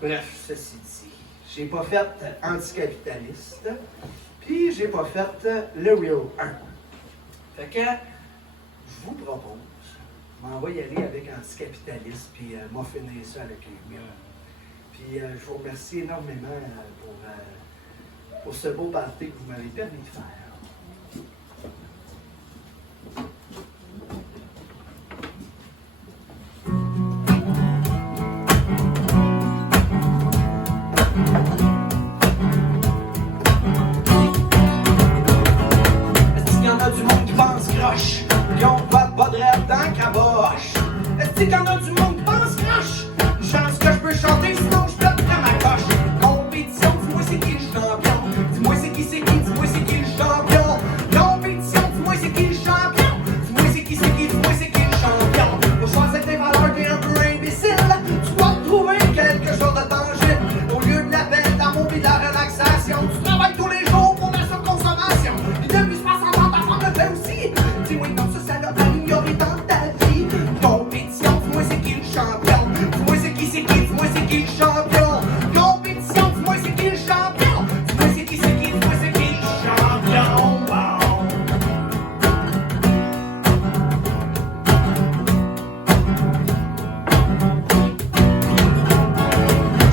Bref, ceci dit, j'ai pas fait anticapitaliste, puis j'ai pas fait le Real 1. Fait que je vous propose, m'en va y aller avec anticapitaliste, puis m'en finir ça avec les Real. Puis je vous remercie énormément pour ce beau party que vous m'avez permis de faire. Du monde qui pense croche, qui ont pas de rêve dans le caboche. Est-ce qu'il y en a du monde qui pense croche? Une chance que je peux chanter, sinon je pète comme ma coche. Compétition, dis-moi c'est qui le champion? Dis-moi c'est qui, dis-moi c'est qui le champion? Compétition, dis-moi c'est qui le champion? Dis-moi c'est qui, dis-moi c'est qui le champion? Pour choisir tes valeurs, t'es un peu imbécile. Tu dois trouver quelque chose de tangible. Au lieu de la peine d'amour et de la relaxation, tu travailles tous les jours pour la surconsommation. Et depuis 60 ans, aussi. Dis-moi non, ça l'a amélioré dans ta vie. Compétition, dis-moi c'est qui le champion? Dis-moi c'est qui, dis-moi c'est qui le champion? Compétition, dis-moi c'est qui le champion? Dis-moi c'est qui, dis-moi c'est qui le champion? Wow.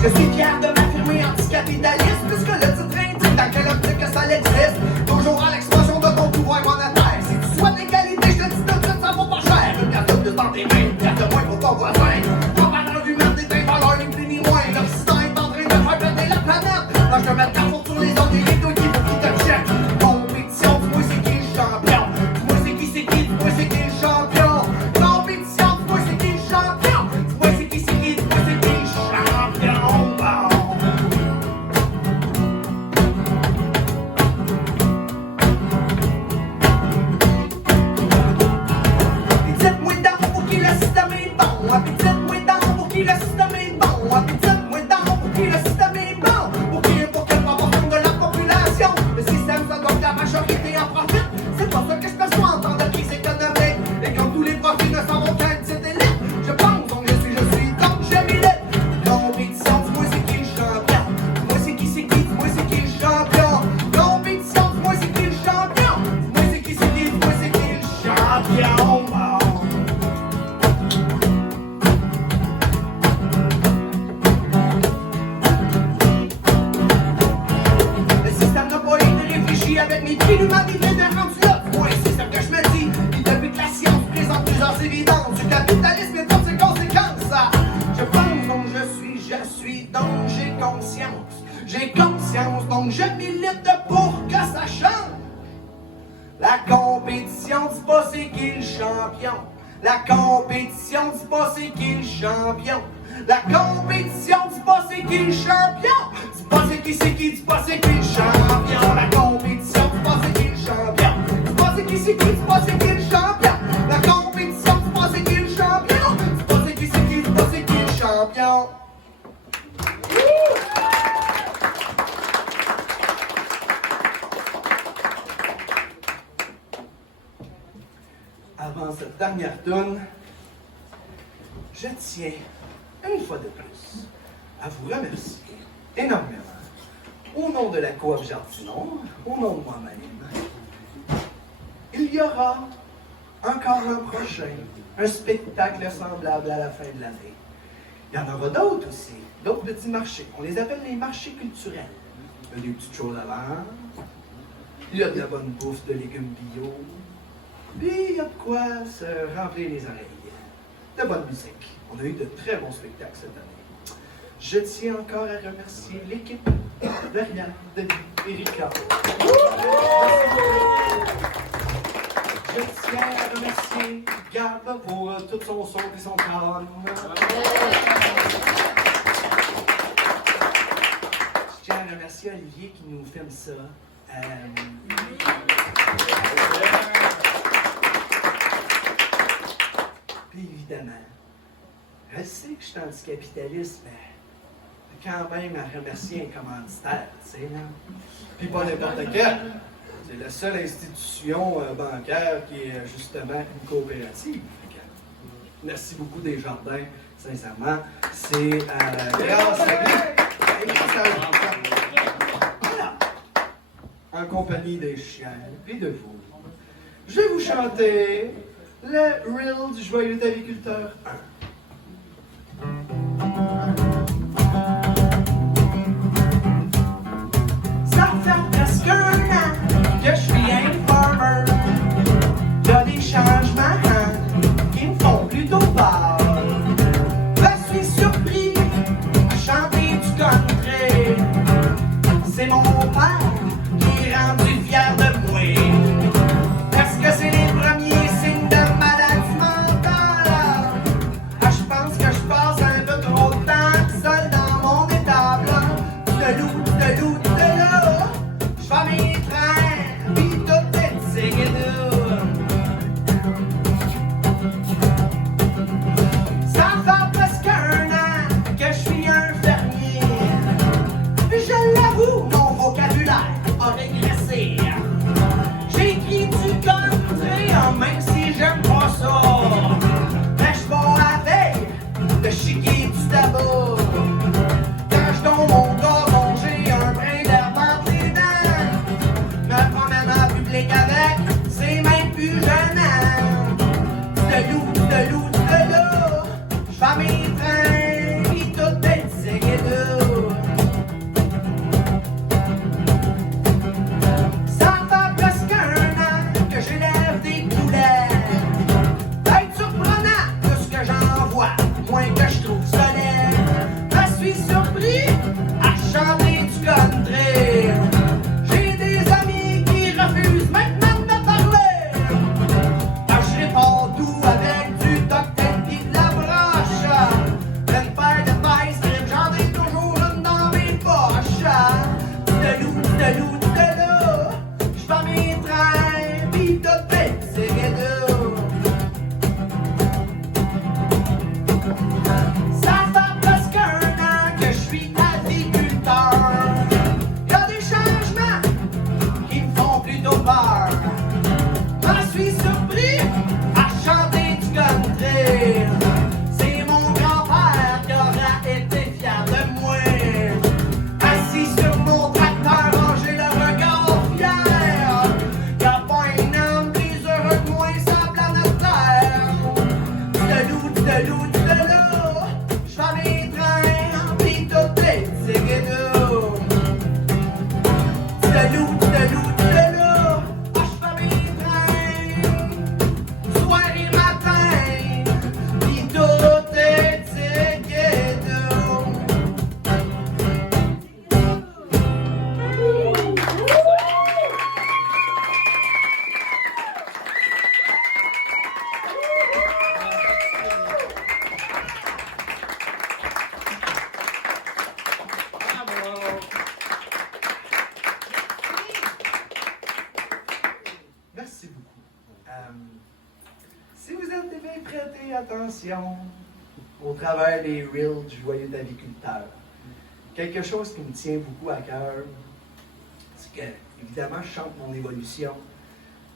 Je suis fier de m'affirmer anticapitaliste, puisque le titre indique dans quelle optique que ça existe. Toujours à l'expansion de ton pouvoir monétaire. Soit d'égalité, je te dis tout de suite, ça vaut pas cher. Une carte de plus dans tes mains, une carte de moins pour ton voisin. Toi, parlant d'humanité, tes valeurs, ni plus ni moins. L'Occident est en train de faire péter la planète. Là, je te mets ta faute sur les orgueillers, toi qui faut qu'ils te check. Compétition, dis-moi c'est qui le champion? Dis-moi c'est qui, dis-moi c'est qui le champion? Compétition, dis-moi c'est qui le champion? Dis-moi c'est qui, dis-moi c'est qui le champion? Dites-moi donc pour qui le système est bon. Dites-moi donc pour qui le système est bon. Dites-moi donc pour qui le système est bon. Pour quelle proportion de la population le système se doit que la majorité en profite. C'est pas ça que je perçois en temps de crise économique. Et quand tous les profits ne s'en vont qu'à une petite élite, je pense donc je suis donc je milite. Compétition, dis-moi c'est qui le champion? Dis-moi c'est qui, dis-moi c'est qui le champion? Compétition, dis-moi c'est qui le champion? Dis-moi c'est qui, dis-moi c'est qui le champion? Le système n'a pas été réfléchi avec mes pieds, l'humanité est rendue là. Ouais, c'est ce que je me dis. Et depuis que la science présente plusieurs évidences du capitalisme et toutes ses conséquences, je pense donc je suis donc j'ai conscience. J'ai conscience donc je milite pour que ça change. La compétition, dis pas c'est qui le champion. La compétition, dis pas c'est qui le champion. La compétition, dis pas c'est qui le champion. Dis pas c'est qui, dis pas c'est qui le champion. La compétition, dis pas c'est qui le champion. Dis pas c'est qui, dis pas c'est qui le champion. La compétition, dis pas c'est qui le champion. Dis pas c'est qui, dis pas c'est qui le champion. Avant cette dernière tourne, je tiens, une fois de plus, à vous remercier énormément, au nom de la Coop Jardinon, au nom de moi-même. Il il y aura encore l'an prochain un spectacle semblable à la fin de l'année. Il y en aura d'autres aussi, d'autres petits marchés. On les appelle les marchés culturels. Il y a des petites choses à vendre, il y a de la bonne bouffe de légumes bio, puis il y a de quoi se remplir les oreilles. De bonne musique. On a eu de très bons spectacles cette année. Je tiens encore à remercier l'équipe de Rianne, de Erika. Je tiens à remercier Gab pour tout son son et son calme. Je tiens à remercier Olivier qui nous filme ça. Puis évidemment, je sais que je suis anticapitaliste, mais quand même à remercier un commanditaire, tu sais, là. Puis pas n'importe quel. C'est la seule institution bancaire qui est justement une coopérative. Merci beaucoup Desjardins, sincèrement. C'est grâce à voilà. En compagnie des chiens et de vous. Je vais vous chanter le Reel du Joyeux Agriculteur 1. Ça fait presque un an que je suis un farmer. Il y a des changements qui me font plutôt peur. Je suis surpris à chanter du country. C'est mon père qui est rendu fier de moi. Est-ce que c'est les premiers signes de maladie mentale? Je pense que je passe un peu trop de temps seul dans mon étable. De loup, de là. Je fais mes trains, pis tout est tigidou. Ça fait presque un an que je suis un fermier. Je l'avoue, mon vocabulaire a régressé. J'écris du country, même si j'aime pas ça. Mais je vais avec le chiquet du tabac. Quand je tombe mon gazon, j'ai un brin d'herbe entre les dents. Me promène en public avec, c'est même plus gênant. De loup, de là, je fais mes trains, pis tout est tigidou. Ça fait presque un an que j'élève des poulets. Peut-être surprenant tout ce que j'en vois, moins que je trouve solide. Je suis surpris à chanter du country. J'ai des amis qui refusent maintenant de me parler. Je réponds tout avec du cocktail pis de la broche. Une paire de baisse crème, j'en ai toujours une dans mes poches. De loup, de là, je fais mes trains, pis tout est tigidou. Ça fait presque un an que je suis agriculteur. Y a des changements qui me font plutôt peur. Je suis surpris à chanter du country. C'est mon grand-père qui aura été fier de moi. Assis sur mon tracteur, rangé le regard fier. Y'a pas un homme plus heureux que moi sur la planète Terre. De loup, de là, j'fais mes trains, pis tout est tigidou. De loup, de là, j'fais mes trains, soir et matin, pis tout est tigidou. Merci beaucoup. Si vous êtes bien prêtés attention au travers des reels du Joyeux Agriculteur, quelque chose qui me tient beaucoup à cœur, c'est que, évidemment, je chante mon évolution.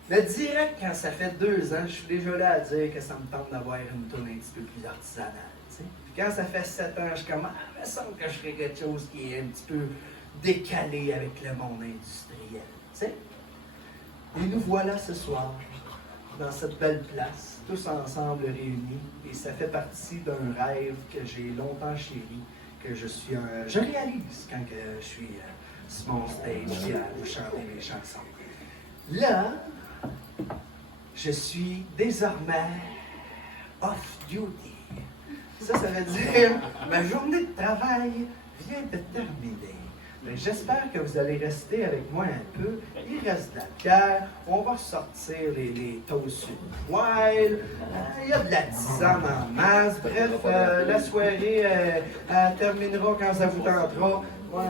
Mais direct, quand ça fait 2 ans, je suis déjà là à dire que ça me tente d'avoir une tourne un petit peu plus artisanale. Tu sais. Puis quand ça fait 7 ans, je commence, il me semble que je ferais quelque chose qui est un petit peu décalé avec le monde industriel. Tu sais. Et nous voilà ce soir dans cette belle place, tous ensemble réunis, et ça fait partie d'un rêve que j'ai longtemps chéri, que je réalise quand que je suis sur mon stage et à vous chanter mes chansons. Là, je suis désormais off-duty. Ça veut dire ma journée de travail vient de terminer. Mais j'espère que vous allez rester avec moi un peu. Il reste de la bière. On va sortir les toasts wild. Il y a de la tisane en masse. Bref, la soirée elle terminera quand ça vous tentera. Moi,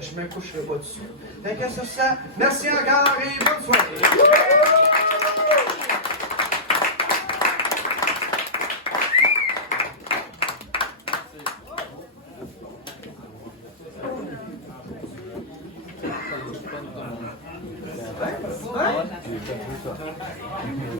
je me coucherai pas dessus. Fait que sur ça, merci encore et bonne soirée.